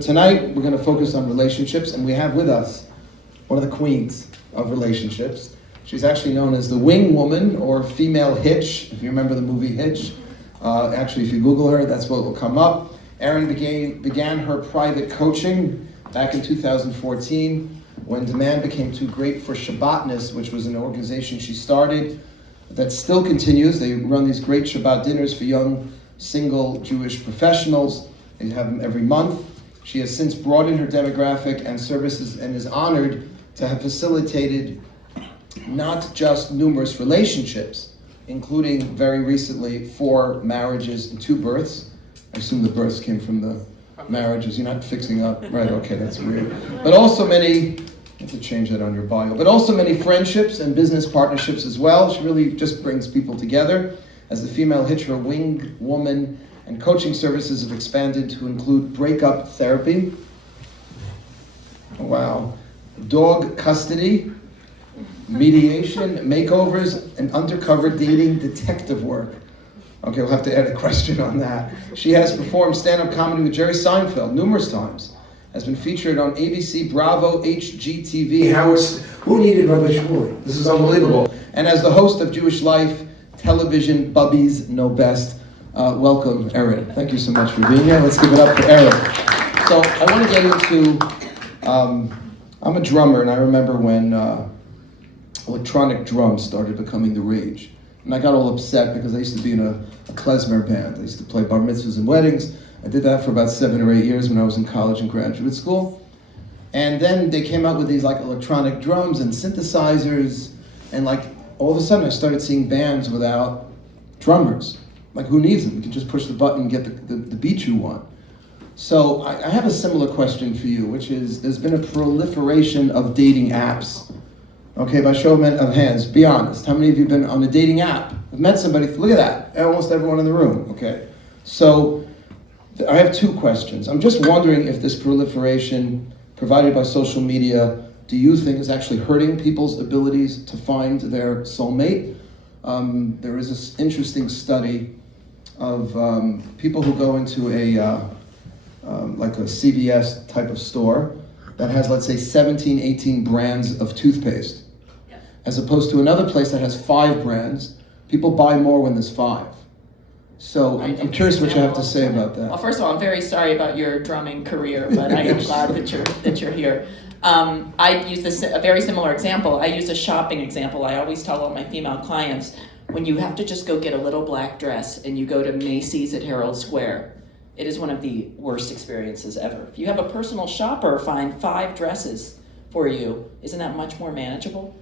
But tonight, we're going to focus on relationships, and we have with us one of the queens of relationships. She's actually known as the Wingwoman, or female Hitch, if you remember the movie Hitch. Actually, if you Google her, that's what will come up. Erin began her private coaching back in 2014 when demand became too great for Shabbatness, which was an organization she started that still continues. They run these great Shabbat dinners for young, single Jewish professionals. They have them every month. She has since broadened her demographic and services and is honored to have facilitated not just numerous relationships, including very recently 4 marriages and 2 births. I assume the births came from the marriages. You're not fixing up, right? Okay, that's weird. But also many, you have to change that on your bio, but also many friendships and business partnerships as well. She really just brings people together. As the female Hitch, her Wingwoman and coaching services have expanded to include breakup therapy, wow, dog custody, mediation, makeovers, and undercover dating detective work. Okay, we'll have to add a question on that. She has performed stand-up comedy with Jerry Seinfeld numerous times, has been featured on ABC, Bravo, HGTV, Howard, who needed Rabbi Shmuley? This is unbelievable. And as the host of Jewish Life, television, Bubbies Know Best. Welcome, Erin. Thank you so much for being here. Let's give it up for Erin. So I want to get into, I'm a drummer, and I remember when electronic drums started becoming the rage. And I got all upset because I used to be in a klezmer band. I used to play bar mitzvahs and weddings. I did that for about 7 or 8 years when I was in college and graduate school. And then they came out with these like electronic drums and synthesizers, and like all of a sudden I started seeing bands without drummers. Like, who needs them? You can just push the button and get the beat you want. So I have a similar question for you, which is, there's been a proliferation of dating apps. Okay, by show of hands, be honest. How many of you have been on a dating app? I've met somebody, look at that, almost everyone in the room, okay? So I have 2 questions. I'm just wondering if this proliferation provided by social media, do you think is actually hurting people's abilities to find their soulmate? There is this interesting study of people who go into like a CVS type of store that has, let's say, 17, 18 brands of toothpaste, as opposed to another place that has 5 brands. People buy more when there's 5. So I'm curious what you have to say about that. Well, first of all, I'm very sorry about your drumming career, but I am glad that you're here. I use a very similar example. I use a shopping example. I always tell all my female clients, when you have to just go get a little black dress and you go to Macy's at Herald Square, it is one of the worst experiences ever. If you have a personal shopper find 5 dresses for you, isn't that much more manageable?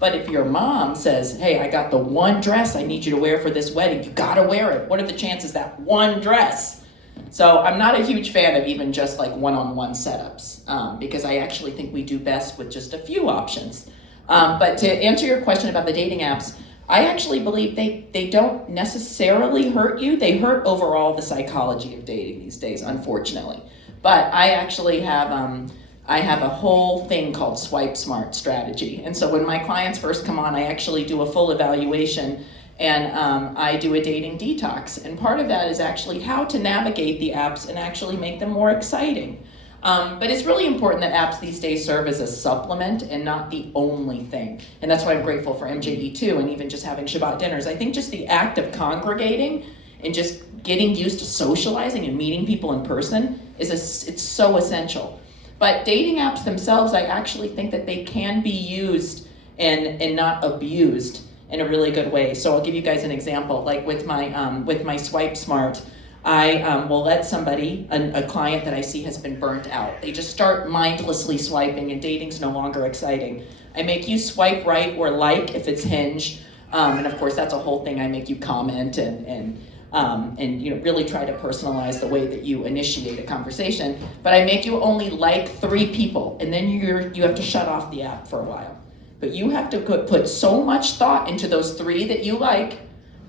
But if your mom says, hey, I got the one dress I need you to wear for this wedding, you gotta wear it. What are the chances that one dress? So I'm not a huge fan of even just like one-on-one setups, because I actually think we do best with just a few options. But to answer your question about the dating apps, I actually believe they don't necessarily hurt you. They hurt overall the psychology of dating these days, unfortunately. But I actually have a whole thing called Swipe Smart strategy. And so when my clients first come on, I actually do a full evaluation, and I do a dating detox. And part of that is actually how to navigate the apps and actually make them more exciting. But it's really important that apps these days serve as a supplement and not the only thing. And that's why I'm grateful for MJE2 and even just having Shabbat dinners. I think just the act of congregating and just getting used to socializing and meeting people in person it's so essential. But dating apps themselves, I actually think that they can be used and not abused in a really good way. So I'll give you guys an example. Like with my Swipe Smart, I will let somebody, a client that I see has been burnt out. They just start mindlessly swiping and dating's no longer exciting. I make you swipe right or like if it's Hinge. And of course that's a whole thing. I make you comment and really try to personalize the way that you initiate a conversation. But I make you only like 3 people, and then you have to shut off the app for a while. But you have to put so much thought into those 3 that you like,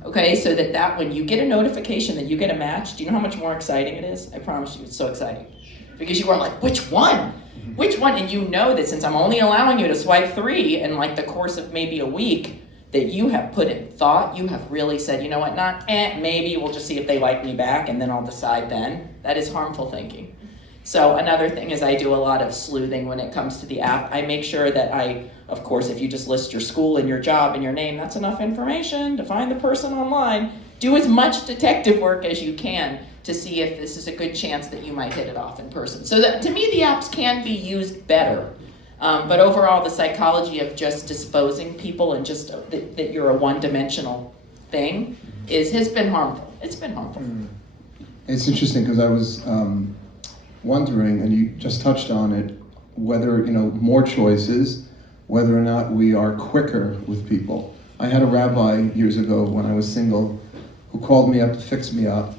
okay, so that when you get a notification that you get a match, do you know how much more exciting it is? I promise you, it's so exciting. Because you are like, which one? Which one? And you know that since I'm only allowing you to swipe 3 in like the course of maybe a week, that you have put in thought, you have really said, you know what, maybe we'll just see if they like me back and then I'll decide then. That is harmful thinking. So another thing is I do a lot of sleuthing when it comes to the app. I make sure that of course, if you just list your school and your job and your name, that's enough information to find the person online. Do as much detective work as you can to see if this is a good chance that you might hit it off in person. So that, to me, the apps can be used better. But overall, the psychology of just disposing people and just that you're a one-dimensional thing has been harmful. It's been harmful. It's interesting because I was wondering, and you just touched on it, whether, more choices, whether or not we are quicker with people. I had a rabbi years ago when I was single who called me up to fix me up,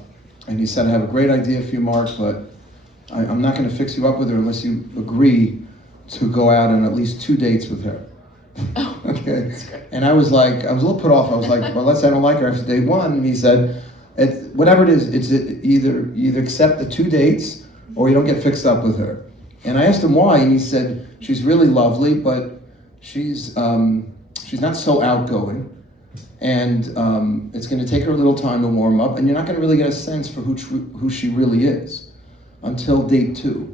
and he said, I have a great idea for you, Mark, but I'm not going to fix you up with her unless you agree to go out on at least 2 dates with her. Oh, okay. And I was a little put off. I was like, well, let's say I don't like her after day one. And he said, whatever it is, it's either accept the 2 dates or you don't get fixed up with her. And I asked him why, and he said, she's really lovely, but she's not so outgoing. And it's going to take her a little time to warm up, and you're not going to really get a sense for who she really is until date 2.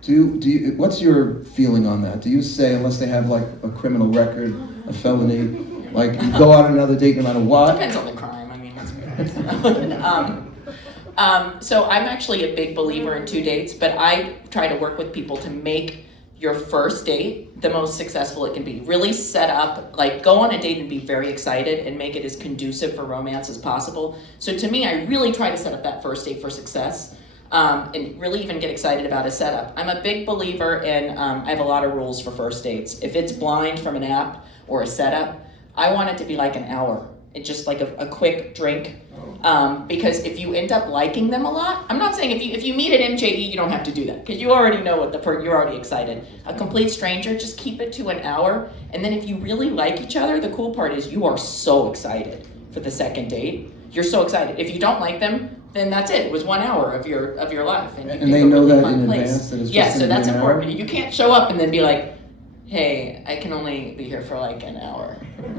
Do you? What's your feeling on that? Do you say, unless they have like a criminal record, a felony, like you go out on another date no matter what? Depends on the crime. I mean, so I'm actually a big believer in 2 dates, but I try to work with people to make your first date the most successful it can be. Really set up, like go on a date and be very excited and make it as conducive for romance as possible. So to me, I really try to set up that first date for success. And really even get excited about a setup. I'm a big believer in, I have a lot of rules for first dates. If it's blind from an app or a setup, I want it to be like an hour. It's just like a quick drink. Because if you end up liking them a lot, I'm not saying if you meet at MJE, you don't have to do that, because you already know what you're already excited. A complete stranger, just keep it to an hour. And then if you really like each other, the cool part is you are so excited for the second date. You're so excited. If you don't like them, then that's it. It was 1 hour of your life, and they know that in advance. That it's so that's important. You can't show up and then be like, "Hey, I can only be here for like an hour."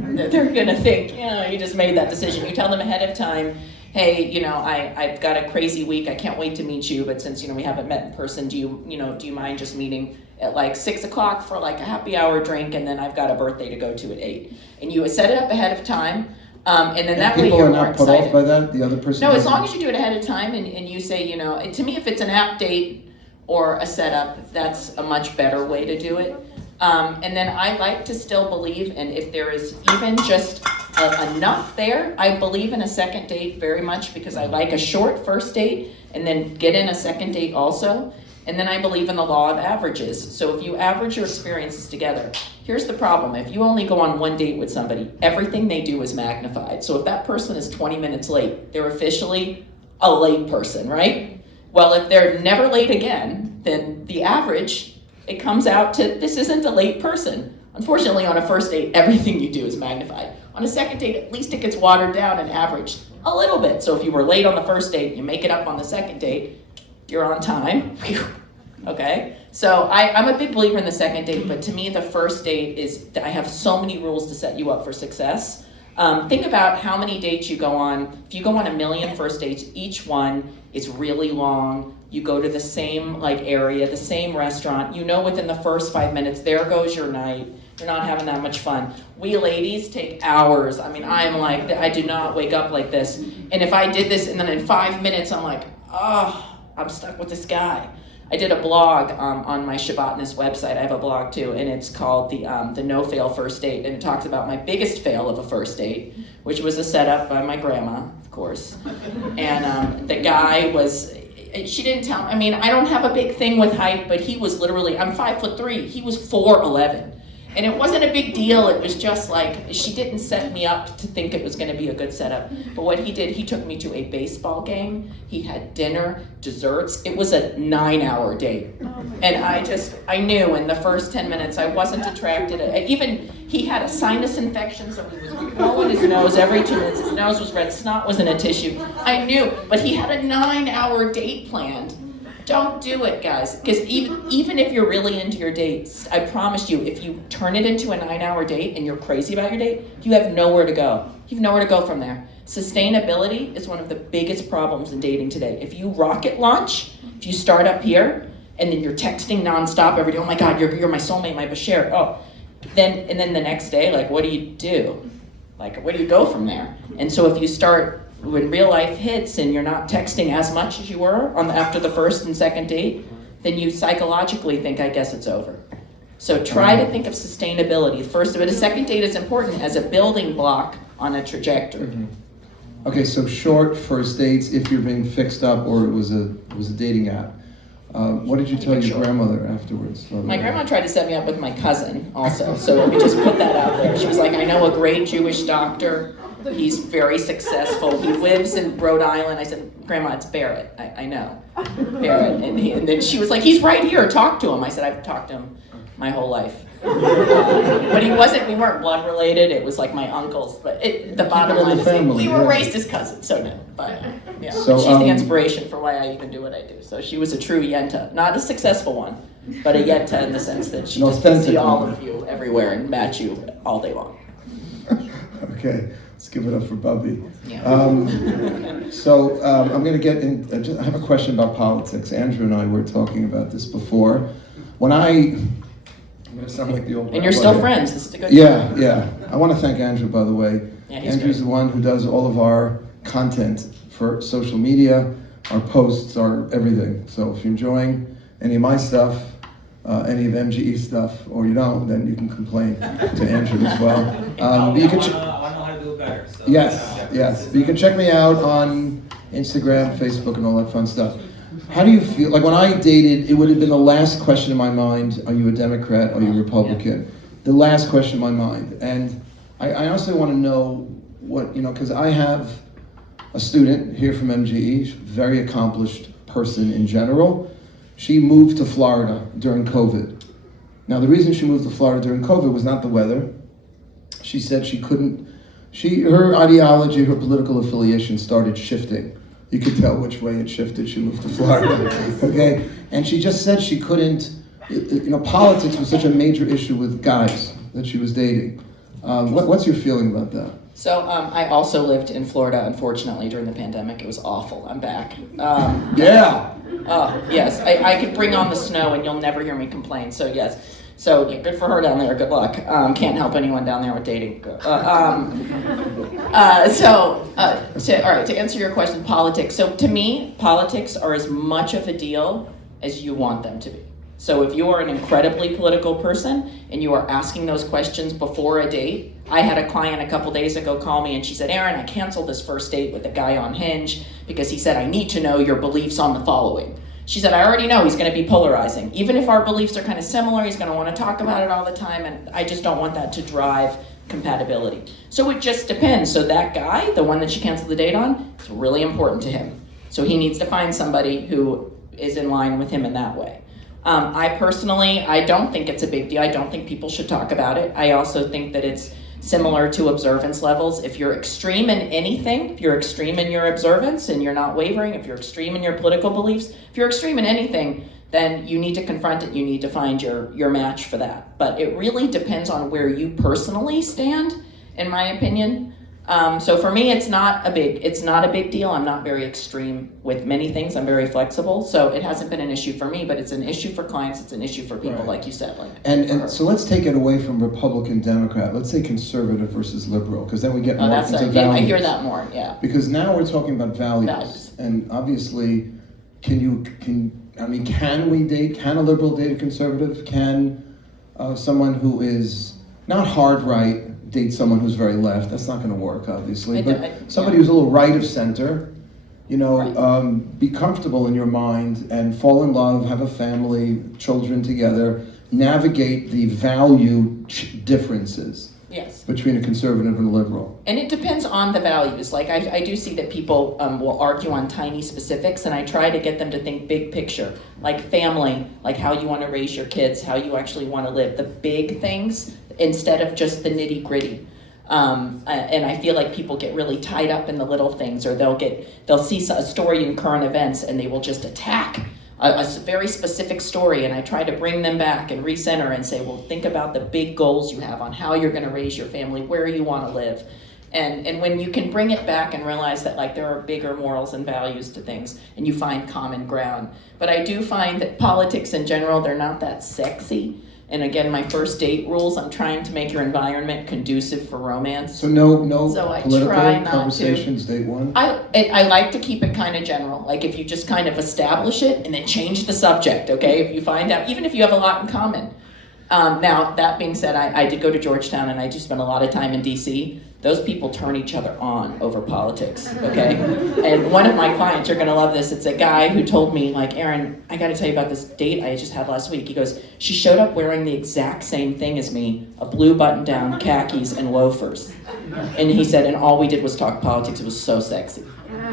They're gonna think, you just made that decision. You tell them ahead of time, "Hey, I've got a crazy week. I can't wait to meet you. But since we haven't met in person, do you mind just meeting at like 6 o'clock for like a happy hour drink? And then I've got a birthday to go to at 8." And you set it up ahead of time. And then that way you're more excited. People are not put off by that? The other person? No, as long as you do it ahead of time and you say, to me, if it's an app date or a setup, that's a much better way to do it. And then I like to still believe, and if there is even just enough there, I believe in a second date very much, because I like a short first date and then get in a second date also. And then I believe in the law of averages. So if you average your experiences together, here's the problem. If you only go on 1 date with somebody, everything they do is magnified. So if that person is 20 minutes late, they're officially a late person, right? Well, if they're never late again, then the average, it comes out to this isn't a late person. Unfortunately, on a first date, everything you do is magnified. On a second date, at least it gets watered down and averaged a little bit. So if you were late on the first date, you make it up on the second date, you're on time. Okay, so I'm a big believer in the second date, but to me the first date is, I have so many rules to set you up for success. Think about how many dates you go on. If you go on 1 million first dates, each one is really long. You go to the same area, the same restaurant. Within the first 5 minutes, there goes your night. You're not having that much fun. We ladies take hours. I mean, I do not wake up like this. And if I did this and then in 5 minutes, I'm like, I'm stuck with this guy. I did a blog on my Shabbatness website. I have a blog too, and it's called the No Fail First Date, and it talks about my biggest fail of a first date, which was a setup by my grandma, of course. And the guy she didn't tell me. I don't have a big thing with height, but he was literally, I'm 5'3", he was 4'11". And it wasn't a big deal. It was just she didn't set me up to think it was going to be a good setup. But what he did, he took me to a baseball game. He had dinner, desserts. It was a 9-hour date. And I knew in the first 10 minutes I wasn't attracted. Even he had a sinus infection, so he was blowing his nose every 2 minutes. His nose was red. Snot was in a tissue. I knew, but he had a 9-hour date planned. Don't do it, guys, because even if you're really into your dates, I promise you, if you turn it into a 9-hour date and you're crazy about your date, you have nowhere to go. You have nowhere to go from there. Sustainability is one of the biggest problems in dating today. If you rocket launch, if you start up here and then you're texting nonstop every day, oh my God, you're my soulmate, my Bashir. And then the next day, like, what do you do? Like, where do you go from there? And so if you start, when real life hits and you're not texting as much as you were after the first and second date, then you psychologically think, I guess it's over. So try to think of sustainability. But a second date is important as a building block on a trajectory. Mm-hmm. Okay, so short first dates if you're being fixed up or it was a dating app. What did you tell your grandmother afterwards? My grandma tried to set me up with my cousin also, so let me just put that out there. She was like, I know a great Jewish doctor. He's very successful. He lives in Rhode Island. I said, Grandma, it's Barrett. I know. Barrett. And then she was like, he's right here. Talk to him. I said, I've talked to him my whole life. But we weren't blood related. It was like my uncles. But the bottom line is we were raised as cousins, so no. But yeah, so, she's the inspiration for why I even do what I do. So she was a true Yenta. Not a successful one, but a Yenta in the sense that she just can see all of you everywhere and match you all day long. Okay. Let's give it up for Bubby. Yeah. I'm going to get in. I have a question about politics. Andrew and I were talking about this before. I'm going to sound like the old. And you're still friends. This is a good. Yeah. I want to thank Andrew, by the way. Yeah, Andrew's great. The one who does all of our content for social media, our posts, our everything. So if you're enjoying any of my stuff, any of MGE stuff, or you don't, then you can complain to Andrew as well. But you can better. So, yes. But you can check me out on Instagram, Facebook, and all that fun stuff. How do you feel? Like when I dated, it would have been the last question in my mind, are you a Democrat, are you a Republican? Yeah. The last question in my mind. And I honestly want to know what, because I have a student here from MGE, very accomplished person in general. She moved to Florida during COVID. Now the reason she moved to Florida during COVID was not the weather. She said her ideology, her political affiliation started shifting. You could tell which way it shifted. She moved to Florida, okay? And she just said she couldn't, politics was such a major issue with guys that she was dating. What's your feeling about that? So I also lived in Florida, unfortunately, during the pandemic. It was awful. I'm back. Yeah. Oh, yes. I could bring on the snow and you'll never hear me complain, so yes. So yeah, good for her down there. Good luck. Can't help anyone down there with dating. All right, to answer your question, politics. So to me, politics are as much of a deal as you want them to be. So if you are an incredibly political person and you are asking those questions before a date, I had a client a couple days ago call me and she said, Erin, I canceled this first date with the guy on Hinge because he said, I need to know your beliefs on the following. She said, I already know he's going to be polarizing. Even if our beliefs are kind of similar, he's going to want to talk about it all the time, and I just don't want that to drive compatibility. So it just depends. So that guy, the one that she canceled the date on, is really important to him. So he needs to find somebody who is in line with him in that way. I personally, I don't think it's a big deal. I don't think people should talk about it. I also think that it's similar to observance levels. If you're extreme in anything, if you're extreme in your observance and you're not wavering, if you're extreme in your political beliefs, if you're extreme in anything, then you need to confront it. You need to find your match for that. But it really depends on where you personally stand, in my opinion. So for me, it's not a big deal. I'm not very extreme with many things. I'm very flexible. So it hasn't been an issue for me, but it's an issue for clients. It's an issue for people, like you said. And so let's take it away from Republican, Democrat. Let's say conservative versus liberal, because then we get more into values. I hear that more, yeah. Because now we're talking about values. And obviously, can a liberal date a conservative? Can someone who is not hard right date someone who's very left? That's not going to work, obviously. Somebody who's a little right of center, be comfortable in your mind and fall in love, have a family, children together, navigate the value differences. Yes. Between a conservative and a liberal. And it depends on the values. Like I do see that people will argue on tiny specifics, and I try to get them to think big picture, like family, like how you want to raise your kids, how you actually want to live, the big things instead of just the nitty gritty. And I feel like people get really tied up in the little things, or they'll see a story in current events and they will just attack a very specific story, and I try to bring them back and recenter and say, well, think about the big goals you have on how you're going to raise your family, where you want to live. And when you can bring it back and realize that like there are bigger morals and values to things and you find common ground. But I do find that politics in general, they're not that sexy. And again, my first date rules, I'm trying to make your environment conducive for romance. So no So I political try not conversations, date one? I like to keep it kind of general. Like if you just kind of establish it and then change the subject, okay? If you find out, even if you have a lot in common. Now, that being said, I did go to Georgetown and I do spend a lot of time in DC. Those people turn each other on over politics, okay? And one of my clients, you're gonna love this, it's a guy who told me, like, Erin, I gotta tell you about this date I just had last week. He goes, she showed up wearing the exact same thing as me, a blue button-down, khakis, and loafers. And he said, and all we did was talk politics, it was so sexy.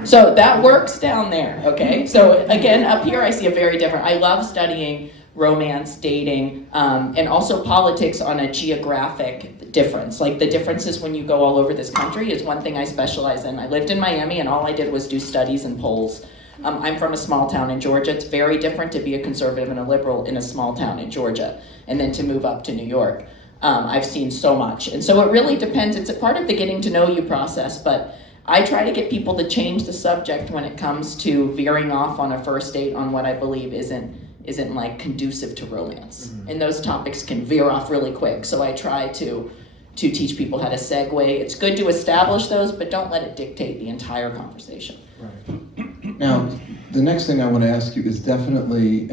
So that works down there, okay? So again, up here I see a very different, I love studying romance, dating, and also politics on a geographic difference. Like the differences when you go all over this country is one thing I specialize in. I lived in Miami and all I did was do studies and polls. I'm from a small town in Georgia. It's very different to be a conservative and a liberal in a small town in Georgia and then to move up to New York. I've seen so much. And so it really depends. It's a part of the getting to know you process, but I try to get people to change the subject when it comes to veering off on a first date on what I believe isn't like conducive to romance. Mm-hmm. And those topics can veer off really quick. So I try to teach people how to segue. It's good to establish those, but don't let it dictate the entire conversation. Right. Now, the next thing I want to ask you is definitely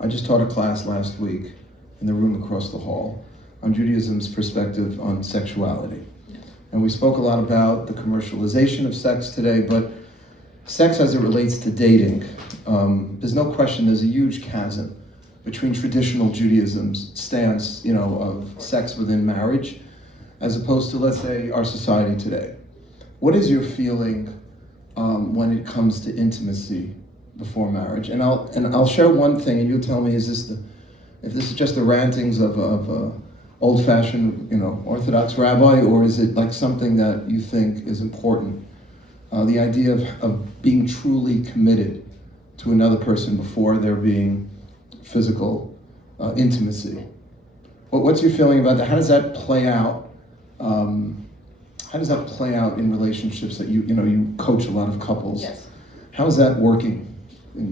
I just taught a class last week in the room across the hall on Judaism's perspective on sexuality. Yeah. And we spoke a lot about the commercialization of sex today, but sex as it relates to dating, there's no question there's a huge chasm between traditional Judaism's stance, of sex within marriage, as opposed to, let's say, our society today. What is your feeling when it comes to intimacy before marriage? And I'll share one thing, and you'll tell me if this is just the rantings of old-fashioned, Orthodox rabbi, or is it like something that you think is important? The idea of being truly committed to another person before there being physical intimacy. What's your feeling about that? How does that play out? How does that play out in relationships that you coach a lot of couples? Yes. How is that working?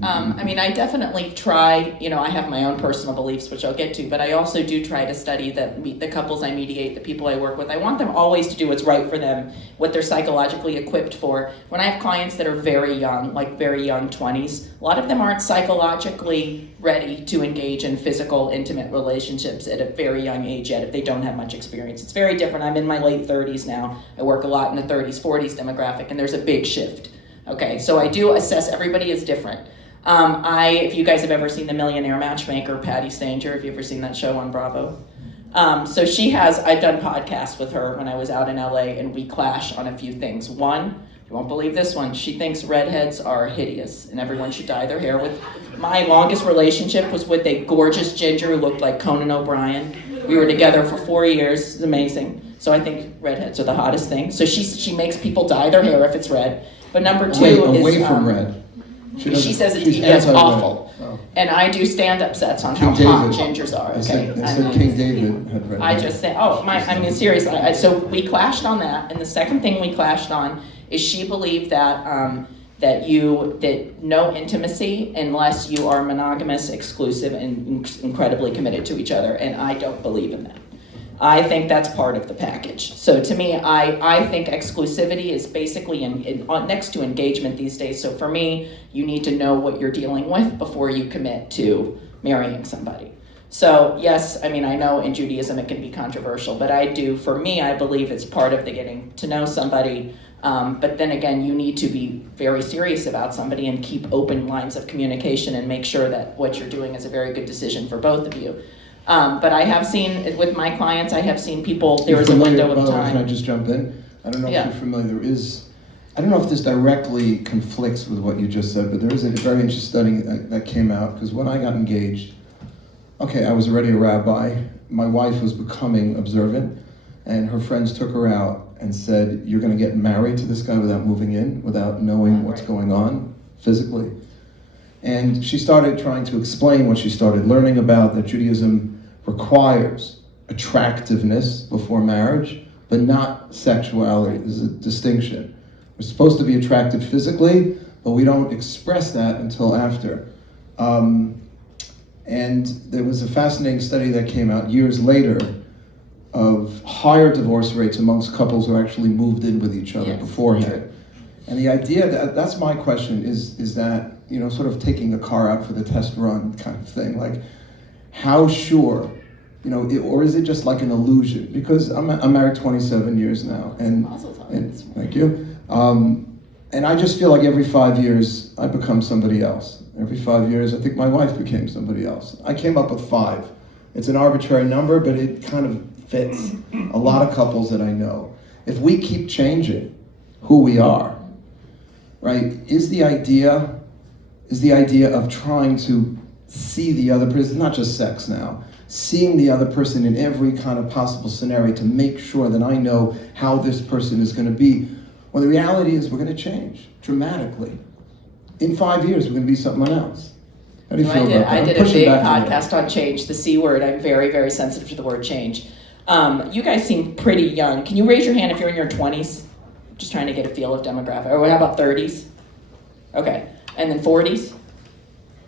I definitely try, I have my own personal beliefs, which I'll get to, but I also do try to study the couples I mediate, the people I work with. I want them always to do what's right for them, what they're psychologically equipped for. When I have clients that are very young, like very young 20s, a lot of them aren't psychologically ready to engage in physical, intimate relationships at a very young age yet if they don't have much experience. It's very different. I'm in my late 30s now. I work a lot in the 30s, 40s demographic, and there's a big shift. Okay, so I do assess, everybody is different. If you guys have ever seen The Millionaire Matchmaker, Patty Stanger, have you ever seen that show on Bravo? So I've done podcasts with her when I was out in LA, and we clash on a few things. One, you won't believe this one, she thinks redheads are hideous and everyone should dye their hair. My longest relationship was with a gorgeous ginger who looked like Conan O'Brien. We were together for 4 years, it's amazing. So I think redheads are the hottest thing. So she makes people dye their hair if it's red. But number two is... Away from red. She says it's awful. Oh. And I do stand-up sets on how hot gingers are, okay? I said King David had red hair. I just say, seriously. So we clashed on that. And the second thing we clashed on is she believed that no intimacy unless you are monogamous, exclusive, and incredibly committed to each other. And I don't believe in that. I think that's part of the package. So to me, I think exclusivity is basically next to engagement these days. So for me, you need to know what you're dealing with before you commit to marrying somebody. So yes, I know in Judaism it can be controversial, but I believe it's part of the getting to know somebody. But then again, you need to be very serious about somebody and keep open lines of communication and make sure that what you're doing is a very good decision for both of you. But I have seen, with my clients, people, there is a window of time. Can I just jump in? I don't know if you're familiar. I don't know if this directly conflicts with what you just said, but there is a very interesting study that came out, because when I got engaged, I was already a rabbi. My wife was becoming observant, and her friends took her out and said, you're going to get married to this guy without moving in, without knowing what's going on physically. And she started trying to explain what she started learning about, that Judaism requires attractiveness before marriage, but but not sexuality. There's a distinction. We're supposed to be attracted physically, but we don't express that until after. And there was a fascinating study that came out years later of higher divorce rates amongst couples who actually moved in with each other beforehand. And the idea that's my question is that, sort of taking a car out for the test run kind of thing, like how sure, or is it just like an illusion? Because I'm married 27 years now, and thank you. And I just feel like every 5 years I become somebody else. Every 5 years I think my wife became somebody else. I came up with 5. It's an arbitrary number, but it kind of fits a lot of couples that I know. If we keep changing who we are, right, is the idea of trying to see the other person, not just sex now, seeing the other person in every kind of possible scenario to make sure that I know how this person is going to be. Well, the reality is we're going to change dramatically. In 5 years, we're going to be someone else. How do you feel about that? I did a big podcast on change, the C word. I'm very, very sensitive to the word change. You guys seem pretty young. Can you raise your hand if you're in your 20s? Just trying to get a feel of demographic. Or how about 30s? Okay. And then 40s?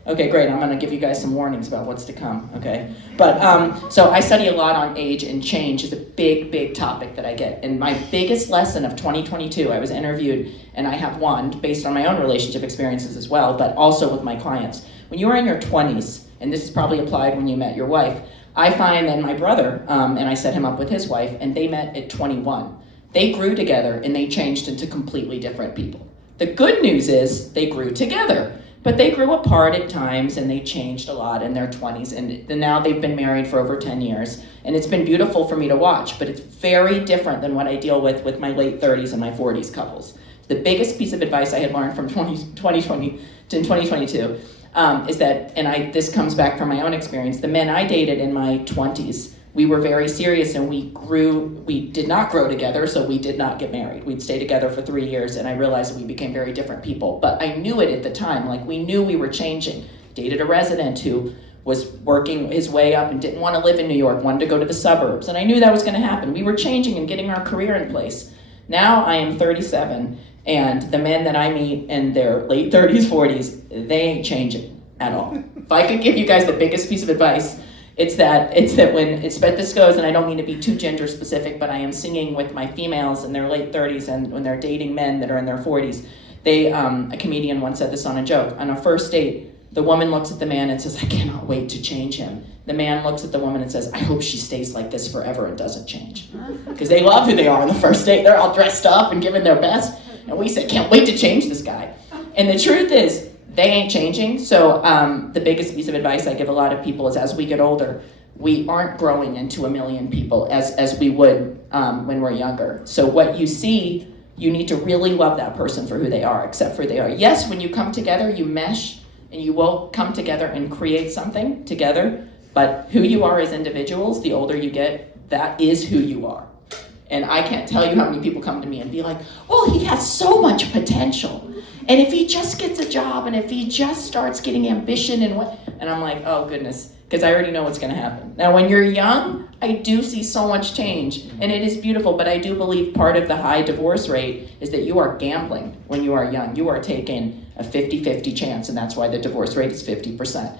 Okay, great. I'm going to give you guys some warnings about what's to come, okay? But, so I study a lot on age, and change is a big, big topic that I get. And my biggest lesson of 2022, I was interviewed, and I have one based on my own relationship experiences as well, but also with my clients. When you are in your 20s, and this is probably applied when you met your wife, I find that my brother, and I set him up with his wife, and they met at 21. They grew together, and they changed into completely different people. The good news is they grew together. But they grew apart at times, and they changed a lot in their 20s, and now they've been married for over 10 years. And it's been beautiful for me to watch, but it's very different than what I deal with my late 30s and my 40s couples. The biggest piece of advice I had learned from 2020 to 2022 is that, and this comes back from my own experience, the men I dated in my 20s, we were very serious, and we did not grow together, so we did not get married. We'd stay together for 3 years, and I realized that we became very different people. But I knew it at the time, like we knew we were changing. Dated a resident who was working his way up and didn't want to live in New York, wanted to go to the suburbs, and I knew that was gonna happen. We were changing and getting our career in place. Now I am 37, and the men that I meet in their late 30s, 40s, they ain't changing at all. If I could give you guys the biggest piece of advice, it's that when this goes, and I don't mean to be too gender specific, but I am singing with my females in their late 30s, and when they're dating men that are in their 40s, a comedian once said this on a joke. On a first date, the woman looks at the man and says, "I cannot wait to change him." The man looks at the woman and says, "I hope she stays like this forever and doesn't change." Because they love who they are on the first date. They're all dressed up and giving their best. And we said, "Can't wait to change this guy." And the truth is, they ain't changing. So the biggest piece of advice I give a lot of people is, as we get older, we aren't growing into a million people as we would when we're younger. So what you see, you need to really love that person for who they are, except for they are. Yes, when you come together, you mesh, and you will come together and create something together. But who you are as individuals, the older you get, that is who you are. And I can't tell you how many people come to me and be like, "Oh, he has so much potential. And if he just gets a job, and if he just starts getting ambition and what," and I'm like, "Oh goodness," because I already know what's going to happen. Now, when you're young, I do see so much change, and it is beautiful, but I do believe part of the high divorce rate is that you are gambling when you are young. You are taking a 50-50 chance, and that's why the divorce rate is 50%.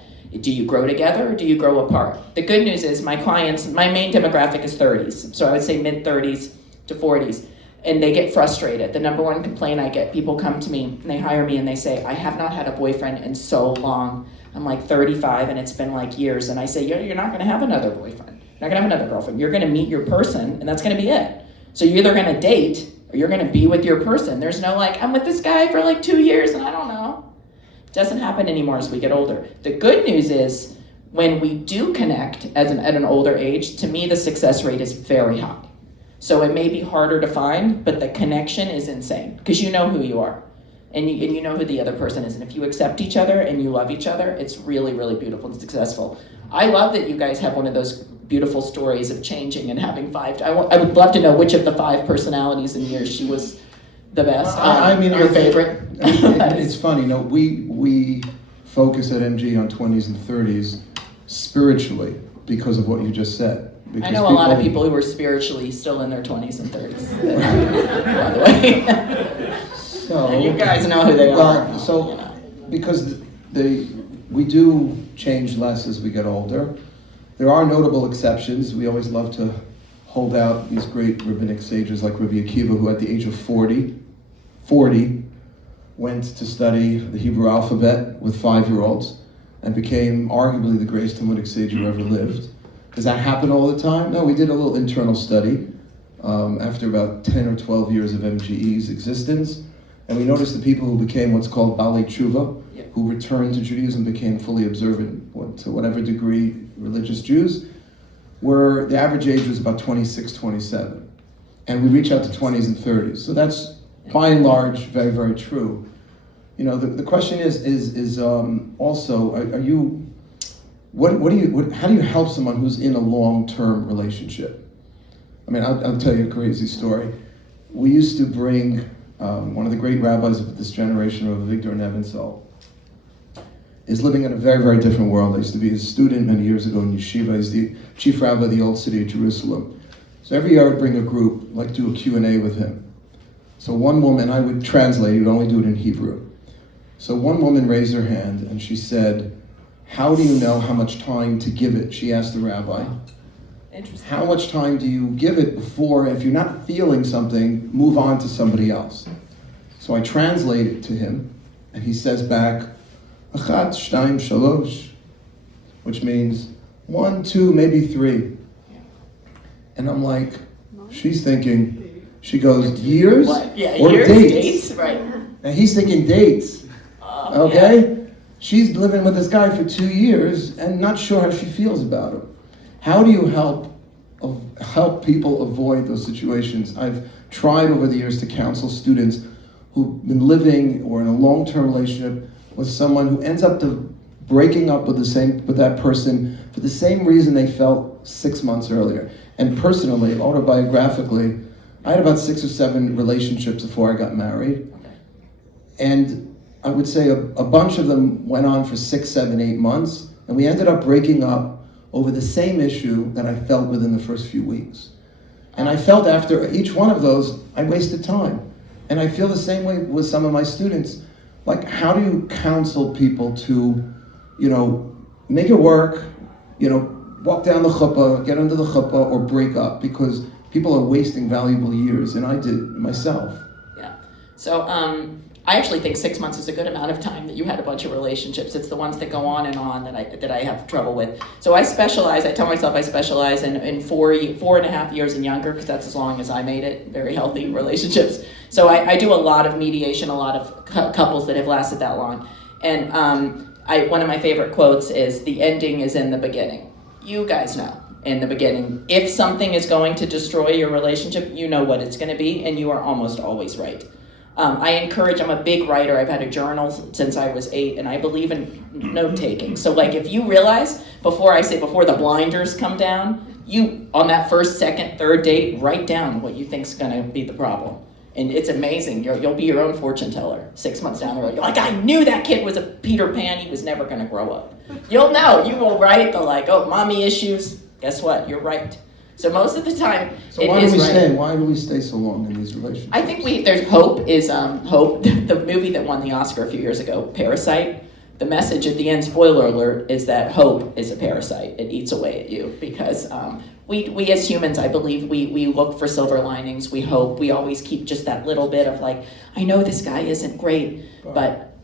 Do you grow together, or do you grow apart? The good news is my clients, my main demographic is 30s, so I would say mid-30s to 40s. And they get frustrated. The number one complaint I get, people come to me and they hire me and they say, "I have not had a boyfriend in so long. I'm like 35 and it's been like years." And I say, "You're not gonna have another boyfriend. You're not gonna have another girlfriend. You're gonna meet your person, and that's gonna be it. So you're either gonna date or you're gonna be with your person. There's no like, I'm with this guy for like 2 years and I don't know." It doesn't happen anymore as we get older. The good news is, when we do connect at an older age, to me the success rate is very high. So it may be harder to find, but the connection is insane, because you know who you are, and you know who the other person is. And if you accept each other and you love each other, it's really, really beautiful and successful. I love that you guys have one of those beautiful stories of changing and having 5. I would love to know which of the 5 personalities in yours she was the best. Your favorite? It's funny, we focus at MG on 20s and 30s spiritually because of what you just said. I know a lot of people who are spiritually still in their 20s and 30s. By the way. So and you guys know who they are. So you know. because we do change less as we get older. There are notable exceptions. We always love to hold out these great rabbinic sages like Rabbi Akiva, who at the age of 40, went to study the Hebrew alphabet with 5-year-olds and became arguably the greatest Talmudic sage who ever lived. Does that happen all the time? No, we did a little internal study after about 10 or 12 years of MGE's existence, and we noticed the people who became what's called Balei Tshuva, who returned to Judaism, became fully observant to whatever degree religious Jews, were the average age was about 26, 27. And we reach out to 20s and 30s. So that's by and large very, very true. You know, the question is also, are you, how do you help someone who's in a long-term relationship? I mean, I'll tell you a crazy story. We used to bring one of the great rabbis of this generation, Rabbi Victor Nebenzahl, is living in a very, very different world. I used to be his student many years ago in yeshiva. He's the chief rabbi of the old city of Jerusalem. So every year I would bring a group, like do a Q&A with him. So one woman, I would translate, he would only do it in Hebrew. So one woman raised her hand and she said, how do you know how much time to give it? She asked the rabbi. Interesting. How much time do you give it before, if you're not feeling something, move on to somebody else? So I translate it to him and he says back, Achat, Shtayim, Shalosh, which means 1, 2, maybe 3. And I'm like, she's thinking, she goes, years or years, dates? Right. And he's thinking dates, okay? Yeah. She's living with this guy for 2 years and not sure how she feels about him. How do you help people avoid those situations? I've tried over the years to counsel students who've been living or in a long-term relationship with someone who ends up breaking up with that person for the same reason they felt 6 months earlier. And personally, autobiographically, I had about 6 or 7 relationships before I got married. Okay. And I would say a bunch of them went on for 6, 7, 8 months, and we ended up breaking up over the same issue that I felt within the first few weeks. And I felt after each one of those, I wasted time. And I feel the same way with some of my students. Like, how do you counsel people to, make it work, walk down the chuppah, get under the chuppah, or break up? Because people are wasting valuable years, and I did myself. Yeah. So I actually think 6 months is a good amount of time that you had a bunch of relationships. It's the ones that go on and on that I have trouble with. So I tell myself I specialize in 4.5 years and younger, because that's as long as I made it, very healthy relationships. So I do a lot of mediation, a lot of couples that have lasted that long. And one of my favorite quotes is, the ending is in the beginning. You guys know, in the beginning, if something is going to destroy your relationship, you know what it's going to be, and you are almost always right. I'm a big writer. I've had a journal since I was 8, and I believe in note-taking. So like, if you realize, before the blinders come down, you, on that first, second, third date, write down what you think's gonna be the problem. And it's amazing. You'll be your own fortune teller 6 months down the road. You're like, I knew that kid was a Peter Pan. He was never gonna grow up. You'll know. You will write mommy issues. Guess what? You're right. So most of the time, so why do we stay so long in these relationships? I think there's hope. Hope. The movie that won the Oscar a few years ago, Parasite. The message at the end, spoiler alert, is that hope is a parasite. It eats away at you, because we as humans, I believe, we look for silver linings. We hope. We always keep just that little bit of like, I know this guy isn't great, but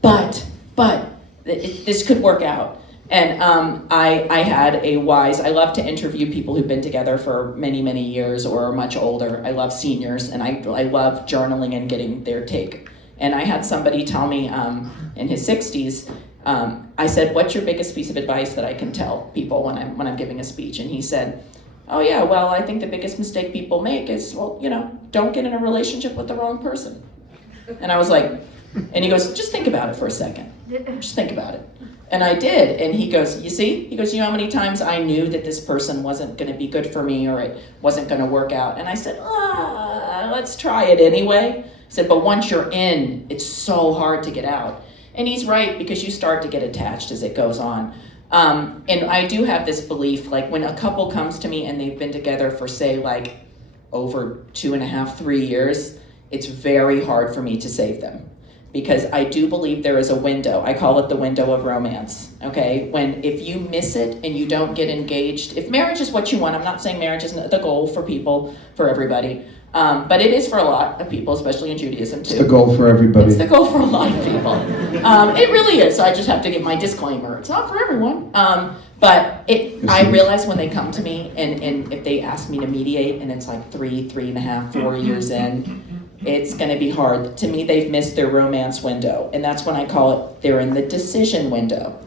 this could work out. And I love to interview people who've been together for many, many years or are much older. I love seniors, and I love journaling and getting their take. And I had somebody tell me in his 60s, I said, what's your biggest piece of advice that I can tell people when I'm giving a speech? And he said, oh yeah, well, I think the biggest mistake people make is, don't get in a relationship with the wrong person. And I was like, and he goes, just think about it for a second. Just think about it. And I did, and he goes, you see? He goes, you know how many times I knew that this person wasn't going to be good for me, or it wasn't going to work out? And I said, let's try it anyway. I said, but once you're in, it's so hard to get out. And he's right, because you start to get attached as it goes on. And I do have this belief, like when a couple comes to me and they've been together for say like over 2.5, 3 years, it's very hard for me to save them. Because I do believe there is a window. I call it the window of romance, okay? If you miss it and you don't get engaged, if marriage is what you want, I'm not saying marriage isn't the goal for people, for everybody, but it is for a lot of people, especially in Judaism too. It's the goal for everybody. It's the goal for a lot of people. It really is, so I just have to give my disclaimer. It's not for everyone. But I realize when they come to me and if they ask me to mediate and it's like 3.5, 4 years in, it's going to be hard. To me, they've missed their romance window, and that's when I call it, they're in the decision window.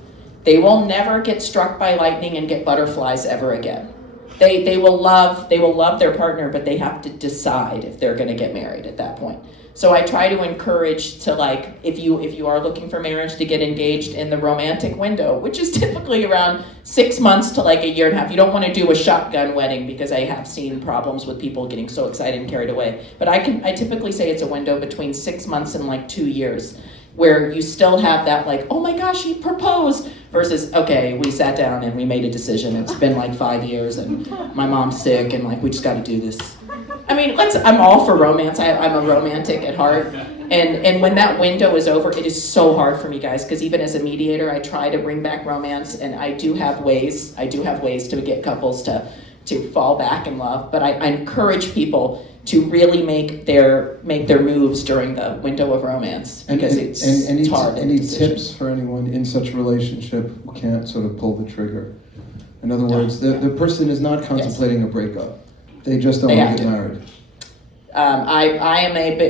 They will never get struck by lightning and get butterflies ever again. They will love their partner, but they have to decide if they're going to get married at that point. So I try to encourage to, like, if you are looking for marriage, to get engaged in the romantic window, which is typically around 6 months to like 1.5 years. You don't want to do a shotgun wedding, because I have seen problems with people getting so excited and carried away. But I typically say it's a window between 6 months and like 2 years, where you still have that like, oh my gosh, he proposed, versus, okay, we sat down and we made a decision. It's been like 5 years and my mom's sick and like, we just got to do this. I mean, I'm all for romance. I'm a romantic at heart. And when that window is over, it is so hard for me, guys, because even as a mediator, I try to bring back romance, and I do have ways to get couples to fall back in love. But I encourage people to really make their moves during the window of romance, because it's hard. Any tips for anyone in such a relationship who can't sort of pull the trigger? In other words, the person is not contemplating a breakup. They just don't want to get married.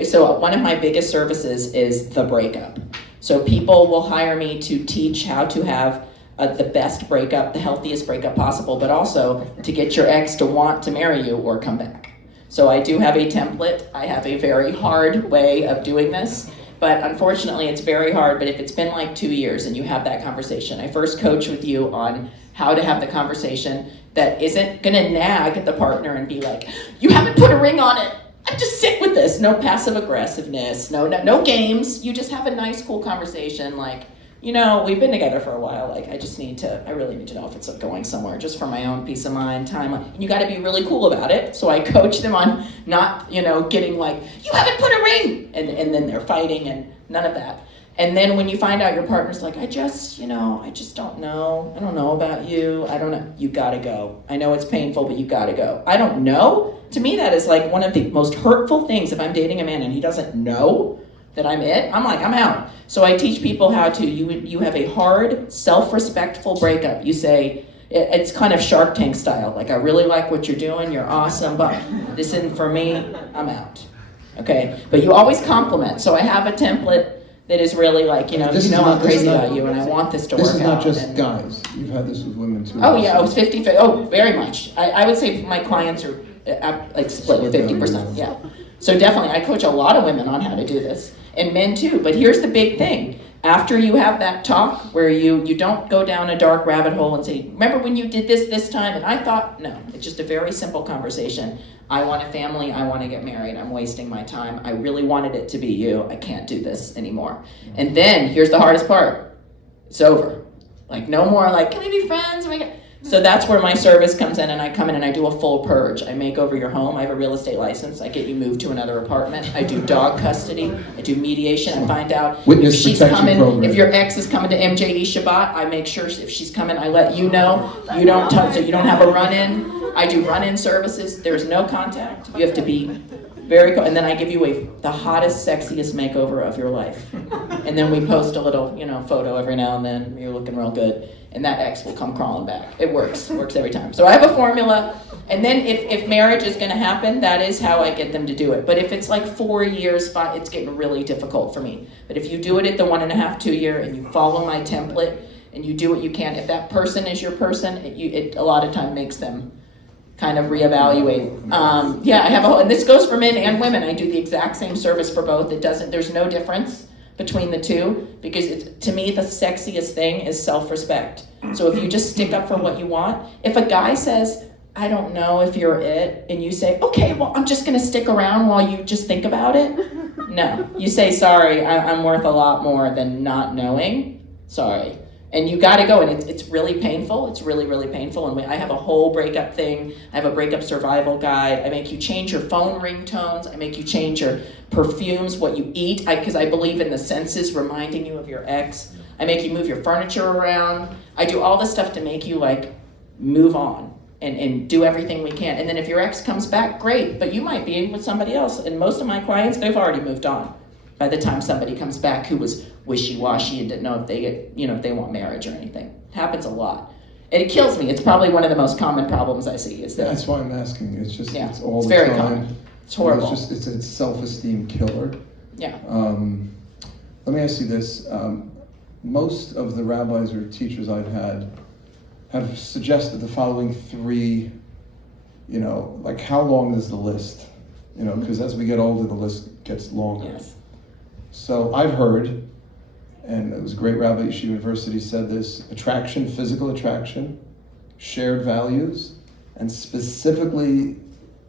So one of my biggest services is the breakup. So people will hire me to teach how to have the best breakup, the healthiest breakup possible, but also to get your ex to want to marry you or come back. So I do have a template. I have a very hard way of doing this, but unfortunately it's very hard. But if it's been like 2 years and you have that conversation, I first coach with you on how to have the conversation that isn't gonna nag the partner and be like, you haven't put a ring on it, I'm just sick with this. No passive aggressiveness, no games. You just have a nice, cool conversation like, we've been together for a while. Like, I really need to know if it's going somewhere, just for my own peace of mind, time. And you got to be really cool about it. So I coach them on not, getting like, you haven't put a ring, and then they're fighting and none of that. And then when you find out your partner's like, I just don't know. I don't know about you. I don't know. You got to go. I know it's painful, but you got to go. I don't know. To me, that is like one of the most hurtful things. If I'm dating a man and he doesn't know that I'm like, I'm out. So I teach people how to, you have a hard, self-respectful breakup. You say, it's kind of Shark Tank style. Like, I really like what you're doing. You're awesome, but this isn't for me. I'm out. Okay? But you always compliment. So I have a template that is really like, I'm crazy about you and I want this to work out. This is not just guys. You've had this with women too. Oh yeah, it was 50. Oh, very much. I would say my clients are like split 50%. Yeah. So definitely, I coach a lot of women on how to do this, and men too. But here's the big thing. After you have that talk where you don't go down a dark rabbit hole and say, remember when you did this time? And I thought, no, it's just a very simple conversation. I want a family, I want to get married, I'm wasting my time, I really wanted it to be you, I can't do this anymore. And then, here's the hardest part, it's over. Like, no more like, can we be friends? So that's where my service comes in, and I come in and I do a full purge. I make over your home, I have a real estate license, I get you moved to another apartment, I do dog custody, I do mediation, I find out Witness if she's protection coming, program. if your ex is coming to MJE Shabbat, I make sure if she's coming, I let you know, you don't touch, so you don't have a run-in. I do run-in services. There's no contact. You have to be very cool. And then I give you the hottest, sexiest makeover of your life. And then we post a little, photo every now and then. You're looking real good. And that ex will come crawling back. It works. It works every time. So I have a formula. And then if marriage is going to happen, that is how I get them to do it. But if it's like 4 years, 5, it's getting really difficult for me. But if you do it at the 1.5, 2 year, and you follow my template, and you do what you can, if that person is your person, it a lot of time makes them kind of reevaluate. I have and this goes for men and women. I do the exact same service for both. There's no difference between the two, because to me, the sexiest thing is self-respect. So if you just stick up for what you want, if a guy says, I don't know if you're it, and you say, okay, well, I'm just gonna stick around while you just think about it. No, you say, sorry, I'm worth a lot more than not knowing. Sorry. And you got to go, and it's really painful. It's really, really painful. And I have a whole breakup thing. I have a breakup survival guide. I make you change your phone ringtones. I make you change your perfumes, what you eat, because I believe in the senses reminding you of your ex. I make you move your furniture around. I do all this stuff to make you like move on and do everything we can. And then if your ex comes back, great, but you might be with somebody else. And most of my clients, they've already moved on by the time somebody comes back who was wishy-washy and didn't know if they get, if they want marriage or anything. It happens a lot. And it kills me. It's probably one of the most common problems I see is that. That's why I'm asking. It's just, yeah, it's all it's the very time. Common. It's horrible. It's a self-esteem killer. Yeah. Let me ask you this. Most of the rabbis or teachers I've had have suggested the following three, like how long is the list? Because as we get older, the list gets longer. Yes. So I've heard, and it was a great rabbi at Yeshiva University said this: attraction, physical attraction, shared values, and specifically,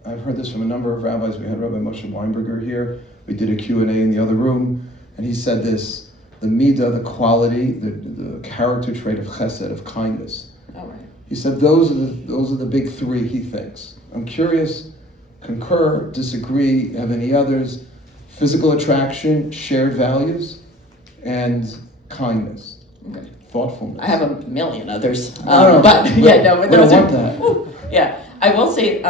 I've heard this from a number of rabbis. We had Rabbi Moshe Weinberger here. We did a Q&A in the other room, and he said this: the midah, the quality, the character trait of chesed, of kindness. All right. He said those are the big three, he thinks. I'm curious, concur, disagree, have any others? Physical attraction, shared values, and kindness. Okay. Thoughtfulness. I have a million others. But but those I are. want that. Yeah, I will say,